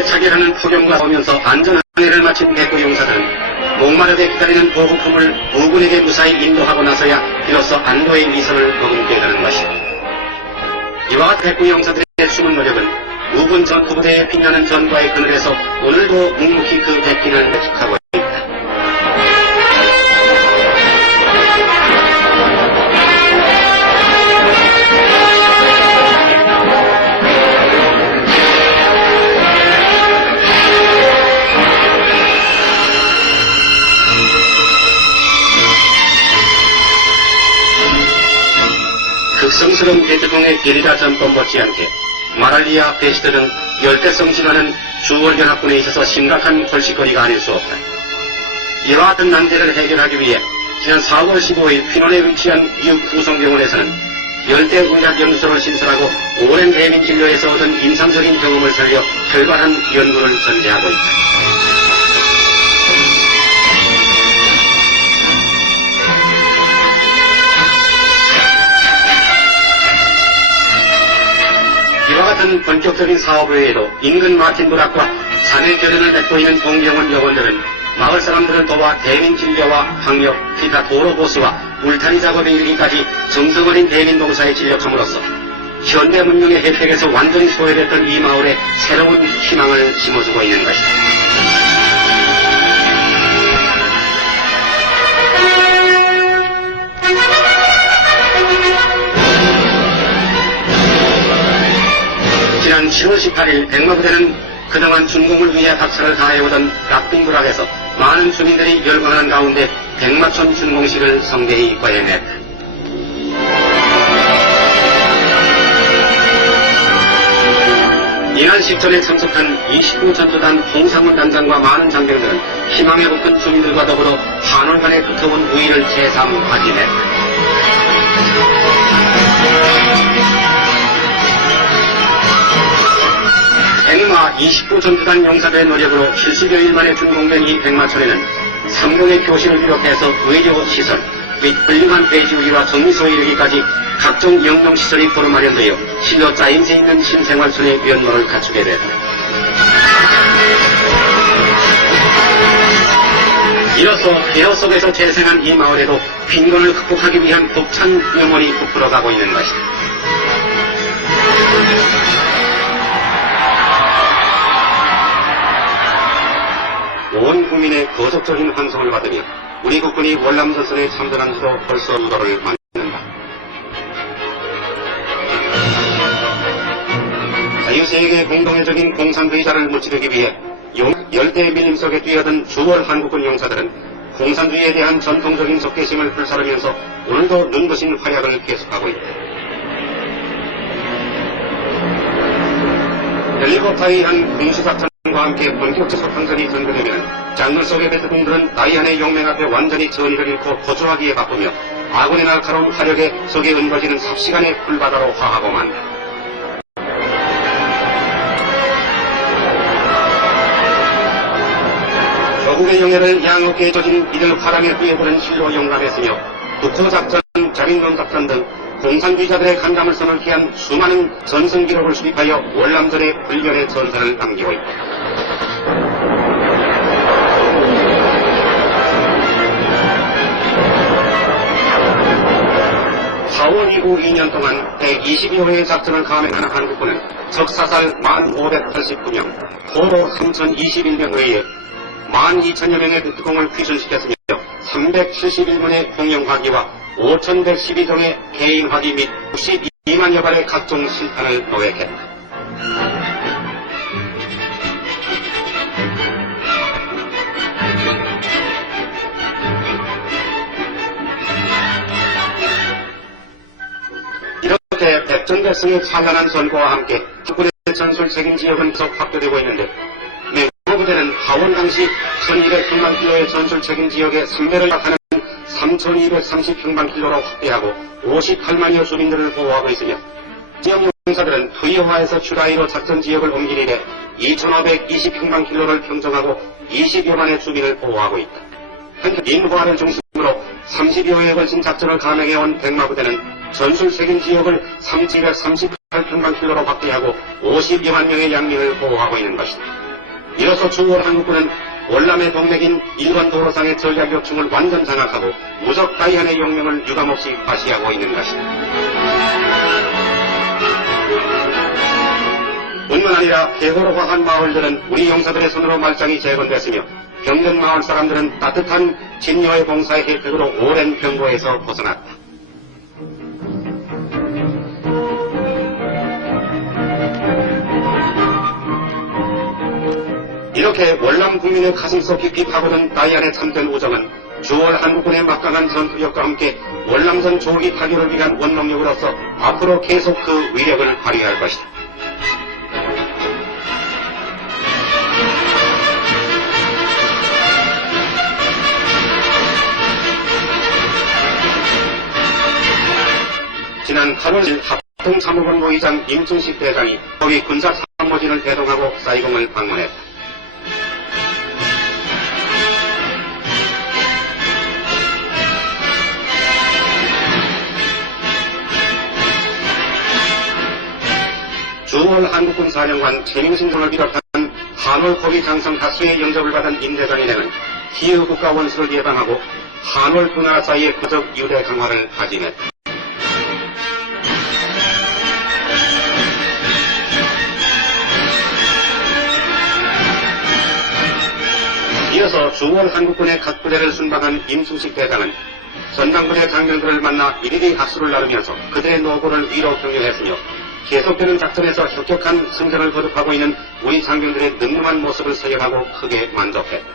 차결하는 포경과 오면서 안전한 해를 마친 백구 용사들은 목마르게 기다리는 보급품을 부군에게 무사히 인도하고 나서야 비로소 안도의 미소를 머금게 되는 것이다. 이와 같은 백구 용사들의 숨은 노력은 우군 전투부대에 빛나는 전과의 그늘에서 오늘도 묵묵히 그 백기를 매직하고 있다. 극성스러운 대두봉의 게리라 전권 못지않게 마랄리아 베시드 등 열대성 질환은 주월 연합군에 있어서 심각한 골칫거리가 아닐 수 없다. 이와 같은 난제를 해결하기 위해 지난 4월 15일 휘논에 위치한 미국 후성병원에서는 열대의학 연구소를 신설하고 오랜 대민 진료에서 얻은 인상적인 경험을 살려 활발한 연구를 전개하고 있다. 이와 같은 본격적인 사업 외에도 인근 마틴 부락과 사내 결연을 맺고 있는 동경원 여원들은 마을 사람들을 도와 대민 진료와 학력, 기타 도로 보수와 울타리 작업에 이르기까지 정성 어린 대민 봉사에 진력함으로써 현대 문명의 혜택에서 완전히 소외됐던 이 마을에 새로운 희망을 심어주고 있는 것이다. 지난 7월 18일 백마부대는 그동안 준공을 위해 박차를 가해오던 락빙부락에서 많은 주민들이 열광하는 가운데 백마촌 준공식을 성대히 거행했다. 이날 식전에 참석한 29 전투단 홍상문 단장과 많은 장병들은 희망에 붙은 주민들과 더불어 한올 간의 두터운 우위를 제3 확인했다. 백마 29 전투단 용사들의 노력으로 70여일 만에 준공된 이 백마촌에는 상공의 교실을 비롯해서 의료 시설 및 훌륭한 돼지우리와 정미소에 이르기까지 각종 영농시설이 포로 마련되어 실로 짜임새 있는 신생활촌의 면모를 갖추게 됐다. 이로써 폐허 속에서 재생한 이 마을에도 빈곤을 극복하기 위한 벅찬 영혼이 부풀어가고 있는 것이다. 온 국민의 거속적인 환송을 받으며 우리 국군이 월남전선에 참전한 지도 벌써 2월을 맞는다. 자유세계의 공동회적인 공산주의자를 무찌르기 위해 열대의 밀림 속에 뛰어든 주월 한국군 용사들은 공산주의에 대한 전통적인 적개심을 불사르면서 오늘도 눈부신 활약을 계속하고 있다. 헬리콥터에 의한 공수작전과 함께 본격적 소탕전이 전개되면 장물 속의 베트공들은 나이안의 용맹 앞에 완전히 전의를 잃고 거주하기에 바쁘며 아군의 날카로운 화력에 속에 은거지는 삽시간의 풀바다로 화하고 만다. 조국의 영예를 양어깨에 젖은 이들 화랑에 뛰어보는 실로 용감했으며 북소작전, 자민론작전 등 공산주의자들의 간담을 써넣기 위한 수많은 전승기록을 수립하여 월남전의 불변의 전사를 남기고 있다. 4월 이후 2년 동안 120여 회의 작전을 감행하는 한국군은 적사살 1,589명, 포로 3,021명에 의해 12,000여 명의 특공을 휘순시켰으며 371문의 공용화기와 5,112종의 개인화기 및 62만여 발의 각종 실탄을 노획했다. 이렇게 백전백승의 찬란한 선거와 함께 국군의 전술 책임 지역은 계속 확대되고 있는데 부대는 하원 당시 1200평방킬로의 전술 책임 지역의 3배를 하는 3230평방킬로로 확대하고 58만여 주민들을 보호하고 있으며 지역 용사들은 투이호화에서 추가이로 작전 지역을 옮기리에 2520평방킬로를 평정하고 20여만의 주민을 보호하고 있다. 현재 인후화를 중심으로 30여 회에 걸친 작전을 감행해온 백마부대는 전술 책임 지역을 3738평방킬로로 확대하고 50여만 명의 양민을 보호하고 있는 것이다. 이로써 주월 한국군은 월남의 동맥인 일본 도로상의 전략 요충을 완전 장악하고 무적 다이안의 용명을 유감없이 과시하고 있는 것이다. 아니라 해고로화한 마을들은 우리 용사들의 손으로 말짱이 재건됐으며 병든 마을 사람들은 따뜻한 진료의 봉사의 혜택으로 오랜 병고에서 벗어났다. 이렇게 월남 국민의 가슴속 깊이 파고든 다이안의 참된 우정은 주월 한국군의 막강한 전투력과 함께 월남전 조기 타결을 위한 원동력으로서 앞으로 계속 그 위력을 발휘할 것이다. 지난 8월 1일 합동참모본부 의장 임충식 대장이 거기 군사참모진을 대동하고 사이공을 방문했다. 주월 한국군 사령관 최민신 등을 비롯한 한월 고위 장성 다수의 영접을 받은 임 대장이내는 기후 국가 원수를 예방하고 한월 두 나라 사이의 국적 유대 강화를 다짐했다. 이어서 주월 한국군의 각 부대를 순방한 임충식 대장은 전방부대 장병들을 만나 일일이 악수를 나누면서 그들의 노고를 위로 격려했으며 계속되는 작전에서 혁혁한 승전을 거듭하고 있는 우리 장병들의 능lum한 모습을 서열하고 크게 만족했다.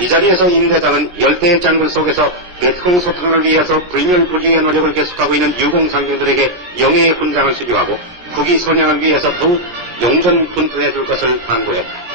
이 자리에서 임 대장은 열대의 장군 속에서 베트콩 소탕을 위해서 불멸불경의 노력을 계속하고 있는 유공 장병들에게 영예의 훈장을 수료하고 국위 선양을 위해서 더욱 용전 분투해 줄 것을 당부했다.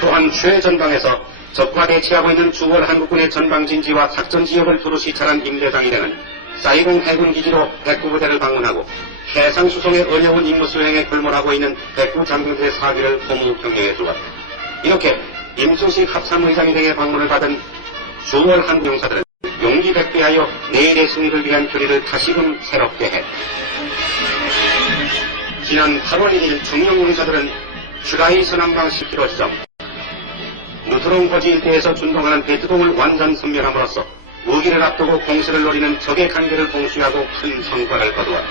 또한 최전방에서 적과 대치하고 있는 주월 한국군의 전방진지와 작전지역을 두루 시찰한 임 대장이되는 사이공 해군기지로 백구부대를 방문하고 해상수송의 어려운 임무 수행에 골몰하고 있는 백구 장병들의 사비를 고무 격려해 주었다. 이렇게 임충식 합참의장이 등의 방문을 받은 주월 한국용사들은 용기 백배하여 내일의 승리를 위한 결의를 다시금 새롭게 했다. 지난 8월 1일 중령용사들은 슈라이 서남방 10km 지점 누트롱 거지 일대에서 준동하는 베트공을 완전 섬멸함으로써 무기를 앞두고 공세를 노리는 적의 강대를 봉쇄하고 큰 성과를 거두었다.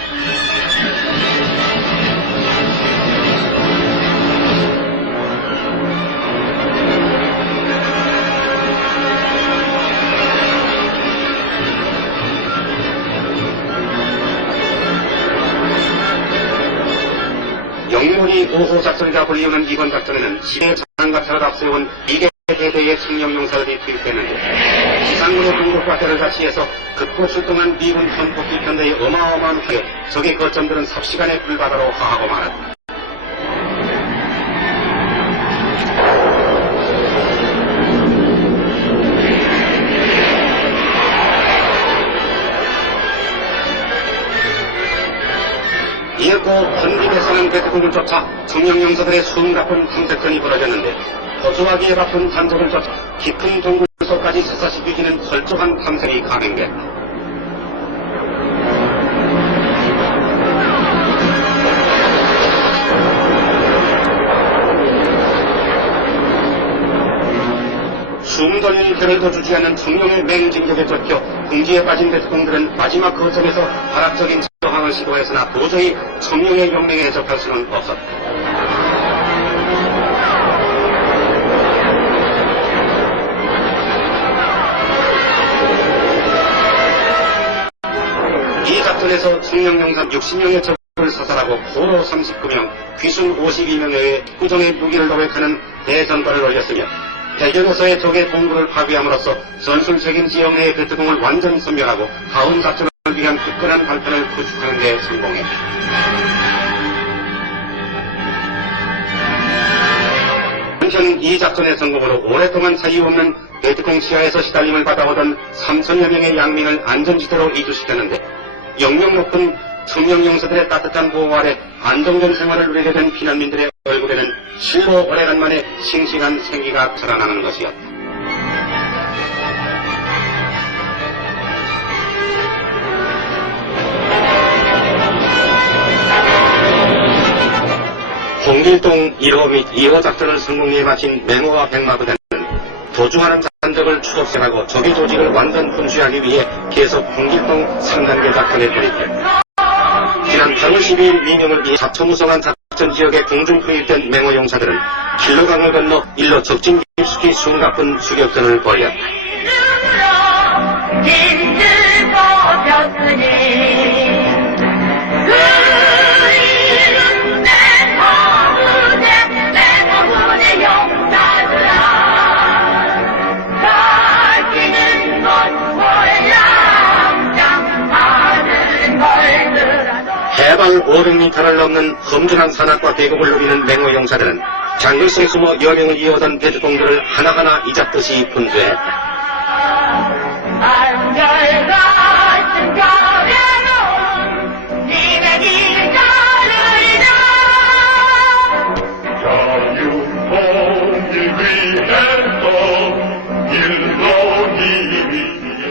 영면이 5호 작전이라 불리우는 이번 작전에는 시대 장갑차를 앞세운 2개 대대의 청룡용사들이 투입됐는데 지상군의 공격과 대를 자치해서 급고 출동한 미군 헌폭기 편대의 어마어마한 화력, 적의 거점들은 삽시간에 불바다로 화하고 말았다. 이윽고 헌빈에서는 베트콩을 쫓아 청룡용사들의 수음가쁜 탐색전이 벌어졌는데 호소하기에 바쁜 단적을 쫓아 깊은 동굴속까지 쇠사시키기는 철저한 탐색이 감행됐다. 숨 돌리는 배를 더 주지 않는 청룡의 맹진격에 쫓겨 궁지에 빠진 베트콩들은 마지막 거점에서 발악적인 저항을 시도했으나 도저히 청룡의 용맹에 접할 수는 없었다. 이 작전에서 청룡용사 60명의 적을 사살하고 포로 39명, 귀순 52명의 구정의 무기를 노획하는 대전발을 올렸으며 대전에서의 적의 동굴을 파괴함으로써 전술적인 지역 내의 베트콩을 완전히 섬멸하고 다음 작전을 위한 굳건한 발판을 구축하는 데 성공했다. 한편 이 작전의 성공으로 오랫동안 사이없는 베트콩 시야에서 시달림을 받아오던 3천여 명의 양민을 안전지대로 이주시켰는데 영역 높은 청룡용사들의 따뜻한 보호 아래 안정된 생활을 누리게 된 피난민들의 얼굴에는 실로 오래간만에 싱싱한 생기가 살아나는 것이었다. 홍길동 1호 및 2호 작전을 성공리에 마친 맹호와 백마 부대는 도주하는 잔적을 추적하고 적의 조직을 완전 분수하기 위해 계속 홍길동 3단계 작전에 돌입했다. 지난 8월 12일 위명을 위해 자초무성한 작전 지역에 공중 투입된 맹호 용사들은 길로강을 건너 일로 적진 깊숙이 숨가쁜 추격전을 벌였다. 해발 500m를 넘는 험준한 산악과 계곡을 누비는 맹호 용사들은 장글성에 숨어 여명을 이어오던 베트공들을 하나하나 이잡듯이 분주했다.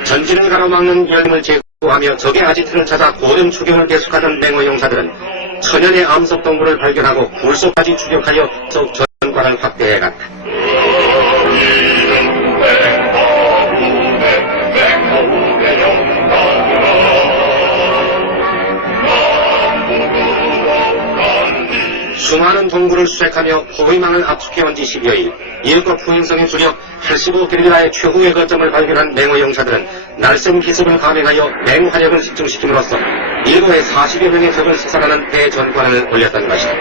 전진을 가로막는 열림을 제거하며 적의 아지트를 찾아 고령 추격을 계속하던 맹호 용사들은 천연의 암석 동굴을 발견하고 굴속까지 추격하여 적 전과를 확대해갔다. 수많은 동굴을 수색하며 포위망을 압축해온 지 10여일, 일곱 후행성의 주력 85게릴라의 최후의 거점을 발견한 맹호 용사들은 날쌘 기습을 감행하여 맹화력을 집중시킴으로써 일거에 40여 명의 적을 사살하는 대전관을 올렸던 것이다.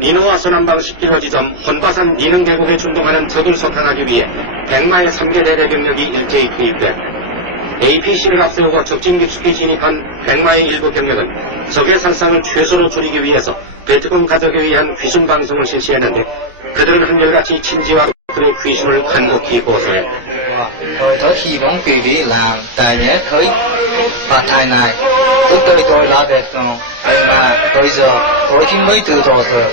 민호와 서남방 10km 지점 헌바산 니능 계곡에 출동하는 적을 소탕하기 위해 백마의 3개 대대 병력이 일제히 투입됐다. APC를 앞세우고 적진 깊숙이 진입한 백마의 일부 병력은 적의 살상을 최소로 줄이기 위해서 베트콩 가족에 의한 귀순 방송을 실시했는데 그들은 한결같이 친지와 그들의 귀순을 간곡히 고소했다. Tôi hy vọng quý vị làm tại nhé thấy và thai này tôi là đẹp mà tôi giờ tôi chỉ mới từ đó giờ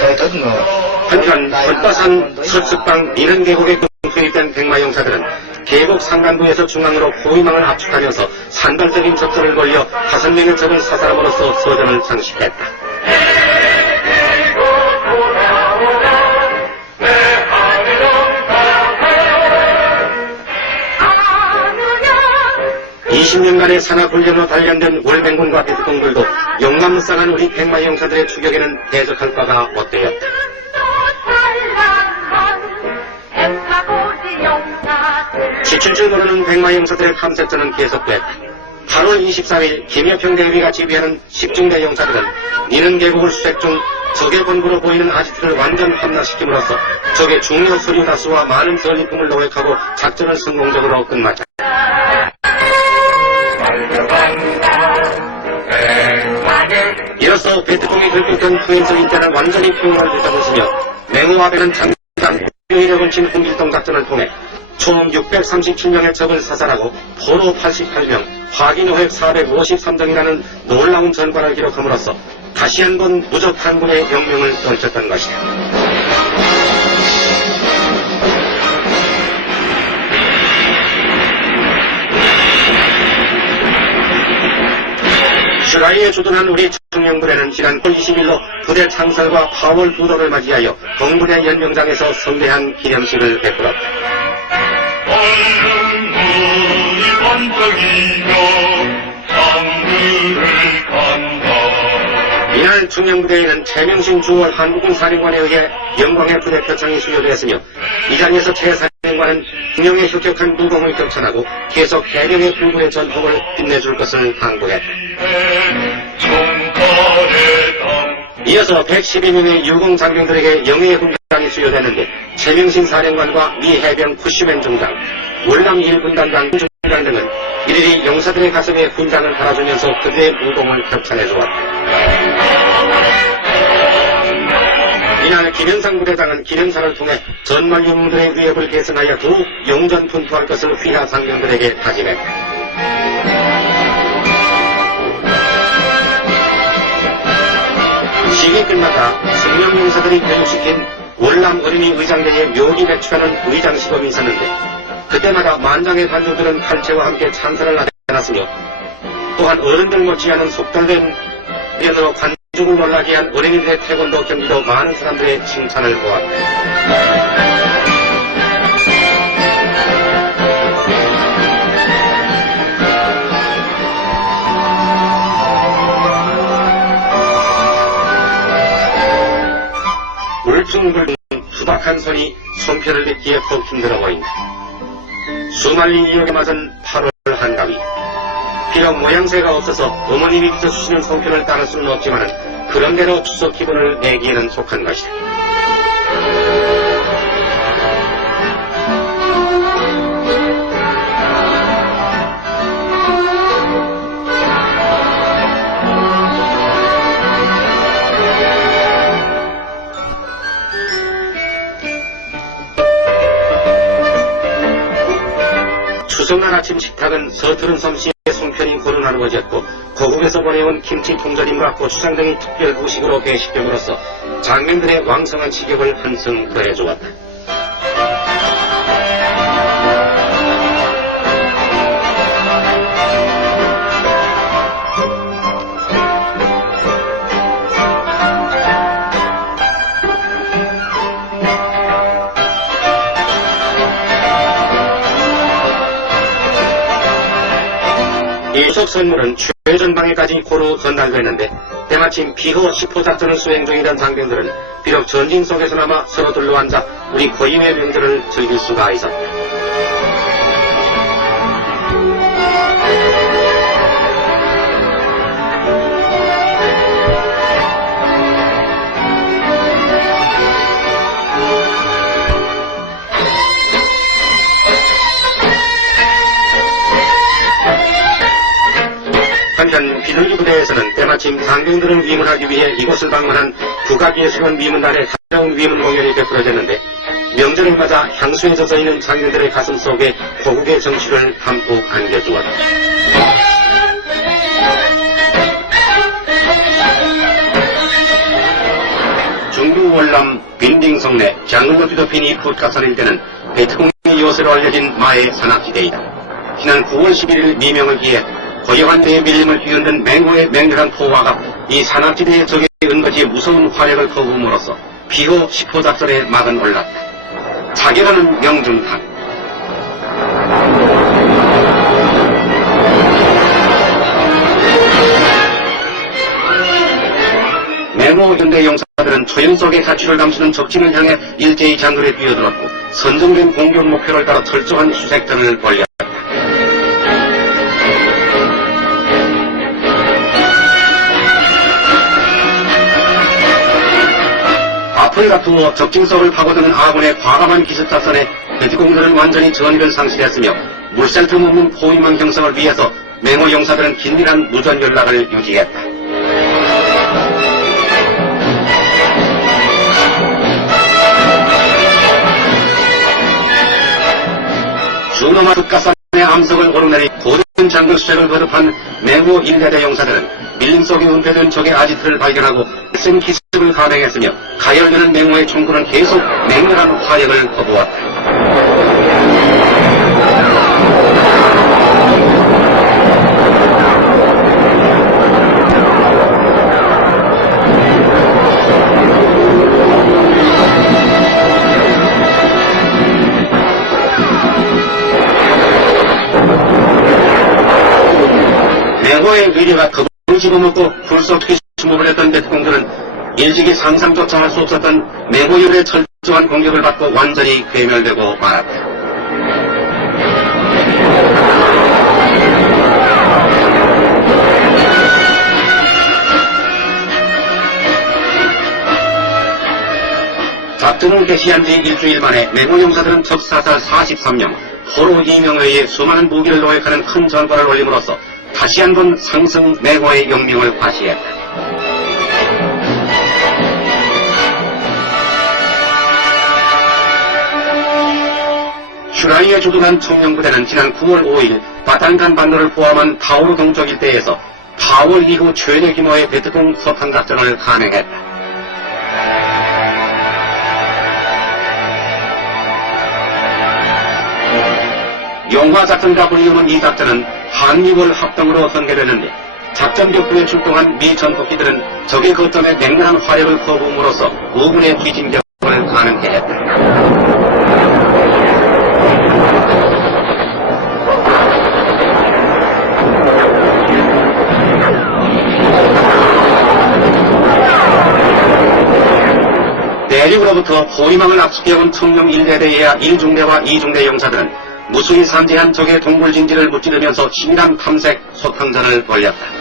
tôi rất ngờ. 한편 헌바산 서측방 니능 계곡에 투입된 백마 용사들은 계곡 상단부에서 중앙으로 포위망을 압축하면서 산발적인 접전을 벌여 5명의 적을 사살함으로써 서전을 장식했다. 20년간의 산악훈련으로 단련된 월맹군과 베트공들도 용감무쌍한 우리 백마 용사들의 추격에는 대적할 바가 못되었다. 지칠 줄 모르는 백마 용사들의 탐색전은 계속됐다. 8월 24일 김여평 대위가 지휘하는 10중대 용사들은 니는 계곡을 수색 중 적의 본부로 보이는 아지트를 완전 함락시킴으로써 적의 중요 서류 다수와 많은 전리품을 노획하고 작전을 성공적으로 끝마쳤다. 이로써 베트콩이 결국은 후행성 일대를 완전히 평화를 되잡으시며 맹호와 배는 장기간 효력을 친 홍길동 작전을 통해 총 637명의 적을 사살하고 포로 88명, 화기노획 453정이라는 놀라운 전과를 기록함으로써 다시 한번 무적 한군의 명명을 떨쳤던 것이다. 슈라이에 주둔한 우리 청령부대는 지난 9월 20일로 부대 창설과 8월 부도를 맞이하여 동부대 연명장에서 성대한 기념식을 베풀었다. 이날 청령부대에는 최명신 주월 한국군 사령관에 의해 영광의 부대 표창이 수여되었으며 이 자리에서 최 사령관은 흥령의 혁혁한 무공을 격찬하고 계속 해병의 불구의 전폭을 빛내줄 것을 당부했다. 이어서 112명의 유공 장병들에게 영예의 훈장이 수여되는데 최명신 사령관과 미 해병 푸시맨 중장, 월남 1분단장 중장 등은 이들이 용사들의 가슴에 훈장을 달아주면서 그들의 무공을 격찬해 주었다. 이날 김현상 부대장은 기념사를 통해 전말 영웅들의 위협을 개선하여 더욱 용전분투할 것을 휘하 장병들에게 다짐했다. 시기 끝나다 승령 용사들이 교육시킨 월남 어린이 의장대에 묘기 배출하는 의장 시범이 있었는데 그때마다 만장의 관중들은 칼채와 함께 찬사를 나타났으며 또한 어른들 못지않은 속달된 면으로 관중을 놀라게 한 어린이들의 태권도 경기도 많은 사람들의 칭찬을 보았다. 울퉁불퉁 수박한 손이 손편을 뱉기에 퍽 힘들어 보인다. 수말린 이역에 맞은 8월 한가위. 비록 모양새가 없어서 어머님이 빚어주시는 손편을 따를 수는 없지만 그런대로 추석 기분을 내기에는 속한 것이다. 추석날 아침 식탁은 서투른 솜씨의 송편이 고른 나누어졌고 고국에서 보내온 김치 통조림과 고추장 등이 특별 후식으로 배식됨으로써 장면들의 왕성한 식욕을 한층 더해주었다. 이 추석 선물은 최전방에까지 고루 전달됐는데 때마침 비호 10호 작전을 수행 중이던 장병들은 비록 전진 속에서나마 서로 둘러앉아 우리 고유의 명절을 즐길 수가 있었다. 한편 비둘기 부대에서는 때마침 장병들을 위문하기 위해 이곳을 방문한 국악예술원 위문단의 다채로운 위문 공연이 베풀어졌는데 명절을 맞아 향수에 젖어있는 장병들의 가슴 속에 고국의 정취를 담뿍 안겨주었다. 중부 월남 빈딩성내 장군로 뒤덮인 붓가산 일대는 베트콩의 요새로 알려진 마의 산악지대이다. 지난 9월 11일 미명을 기해 고요한 대의 밀림을 뒤흔든 맹호의 맹렬한 포화가 이 산악지대의 적의 은거지의 무서운 화력을 거부함으로써 비호 10호 작전의 막은 올랐다. 자결하는 명중탄. 맹호 현대 용사들은 초연 속의 가치를 감추는 적진을 향해 일제히 장거리에 뛰어들었고 선정된 공격 목표를 따라 철저한 수색전을 벌였다. 앞을 다투어 적진 속을 파고드는 아군의 과감한 기습작전에 베트콩들은 완전히 전의를 상실했으며 물샐 틈 없는 포위망 형성을 위해서 맹호 용사들은 긴밀한 무전 연락을 유지했다. 준엄한 붓가산의 암석을 오르내리 고든 장군 수색을 거듭한 맹호 1대대 용사들은 밀림 속에 은폐된 적의 아지트를 발견하고 센 기습을 감행했으며 가열되는 맹호의 총구는 계속 맹렬한 화력을 거부었다. 맹호의 위력가 겁을 집어먹고 불쏘투기 수목을 했던 베트콩들은 일찍이 상상조차 할 수 없었던 맹호율의 철저한 공격을 받고 완전히 괴멸되고 말았다. 작전을 개시한 지 일주일 만에 맹호 용사들은 적사살 43명, 호로 2명에 의해 수많은 무기를 노획하는 큰 전과를 올림으로써 다시 한번 상승 맹호의 영명을 과시했다. 슈라이에 주둔한 청룡부대는 지난 9월 5일 바탄간 반도를 포함한 타오르 동쪽 일대에서 4월 이후 최대 규모의 베트콩 석탄 작전을 감행했다. 용화작전이라 불리우는 이 작전은 한미월 합동으로 전개되는데 작전 격부에 출동한 미 전투기들은 적의 거점에 맹렬한 화력을 거부함으로써 5분의 뒤진격을 가능케 했다. 대륙으로부터 포위망을 압축해온 청룡 1대대의 1중대와 2중대 용사들은 무수히 산재한 적의 동굴진지를 무찌르면서 치밀한 탐색, 소탕전을 벌였다.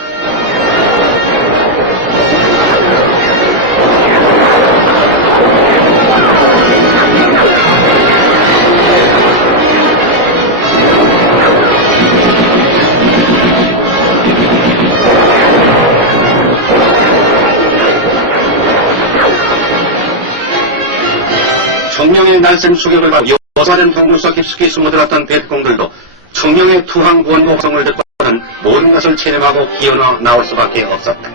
청룡의 날쌘 추격을 받고 요사된 동굴 속 깊숙이 숨어들었던 베트공들도 청룡의 투항 구원고 화성을 듣고는 모든 것을 체념하고 기어나 나올 수밖에 없었다.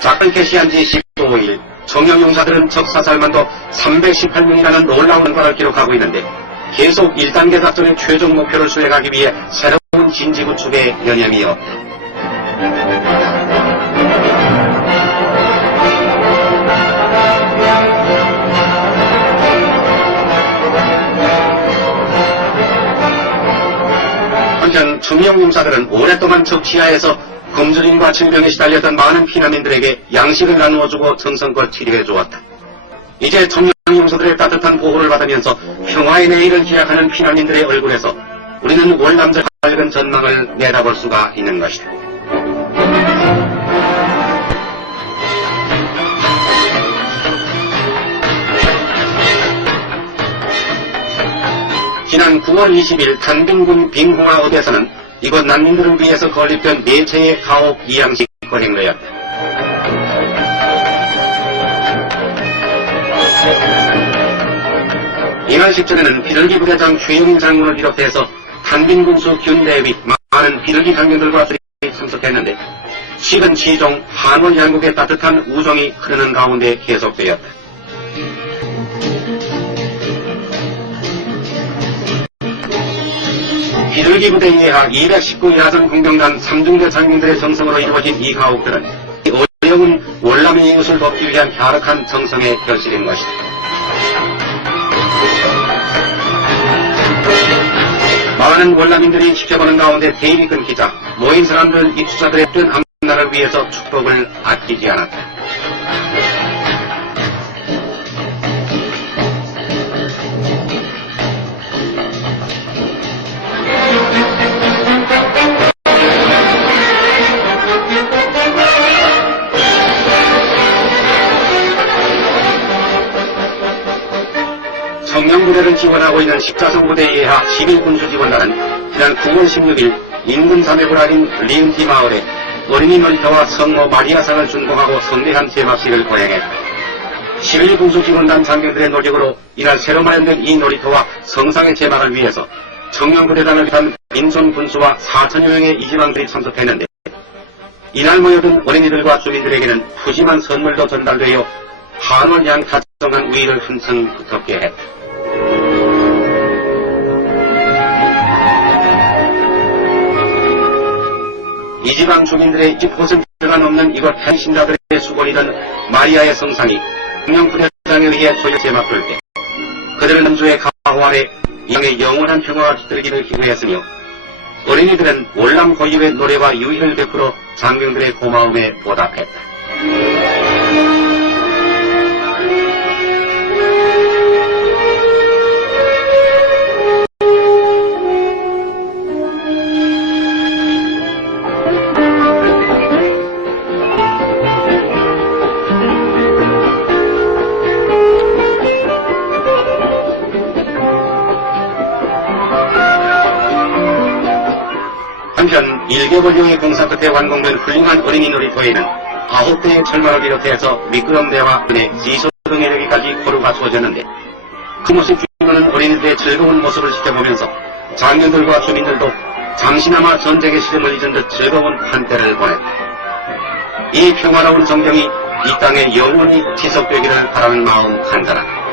작전 개시한 지 15일 청룡 용사들은 적 사살만도 318명이라는 놀라운 결과를 기록하고 있는데 계속 1단계 작전의 최종 목표를 수행하기 위해 새로운 진지 구축에 여념이 없다. 한편 청룡 용사들은 오랫동안 적 치하에서 굶주림과 질병에 시달렸던 많은 피난민들에게 양식을 나누어주고 정성껏 치료해주었다. 이제 청룡 용사들의 따뜻한 보호를 받으면서 평화의 내일을 기약하는 피난민들의 얼굴에서 우리는 월남전 밝은 전망을 내다볼 수가 있는 것이다. 지난 9월 20일 단빙군 빙홍화읍에서는 이곳 난민들을 위해서 건립된 4채의 가옥 이양식 거행로였다. 이날 식전에는 비둘기 부대장 최영인 장군을 비롯해서 단빙군수 균대위 많은 비둘기 장병들과 참석했는데 식은 치종 한월 양국의 따뜻한 우정이 흐르는 가운데 계속되었다. 비둘기 부대에 의한 219 야전 공병단 3중대 장병들의 정성으로 이루어진 이 가옥들은 어려운 월남의 이웃을 돕기 위한 갸륵한 정성의 결실인 것이다. 많은 월남인들이 지켜보는 가운데 대입이 끊기자 모인 사람들 입주자들의 뜬 앞날을 위해서 축복을 아끼지 않았다. 청룡부대를 지원하고 있는 십자성 부대에 의하 11군주 지원단은 지난 9월 16일 인근 자매굴 아닌 리은티 마을에 어린이 놀이터와 성모 마리아상을 준공하고 성대한 제막식을 거행했다. 11군주 지원단 장병들의 노력으로 이날 새로 마련된 이 놀이터와 성상의 제막을 위해서 청룡부대단을 비롯한 민손 군수와 4천여 명의 이지방들이 참석했는데 이날 모여든 어린이들과 주민들에게는 푸짐한 선물도 전달되어 한월 양 다정한 우위를 한층 붙었게 했다. 이 지방 주민들의 20%가 넘는 이곳 hen신자들의 수건이던 마리아의 성상이 청룡부대장에 의해 소유 제막될 때 그들은 한주의 가호 아래 이양의 영원한 평화가 깃들기를 기도했으며 어린이들은 월남 고유의 노래와 유희를 베풀어 장병들의 고마움에 보답했다. 한편 1개월용의 공사 끝에 완공된 훌륭한 어린이 놀이터에는 9대의 철망을 비롯해서 미끄럼대와 은혜, 지소 등의 여기까지 고루가 주어졌는데 그 모습 주인공은 어린이들의 즐거운 모습을 지켜보면서 장년들과 주민들도 잠시나마 전쟁의 시름을 잊은 듯 즐거운 한때를 보냈다. 이 평화로운 정경이 이 땅에 영원히 지속되기를 바라는 마음 간절하다.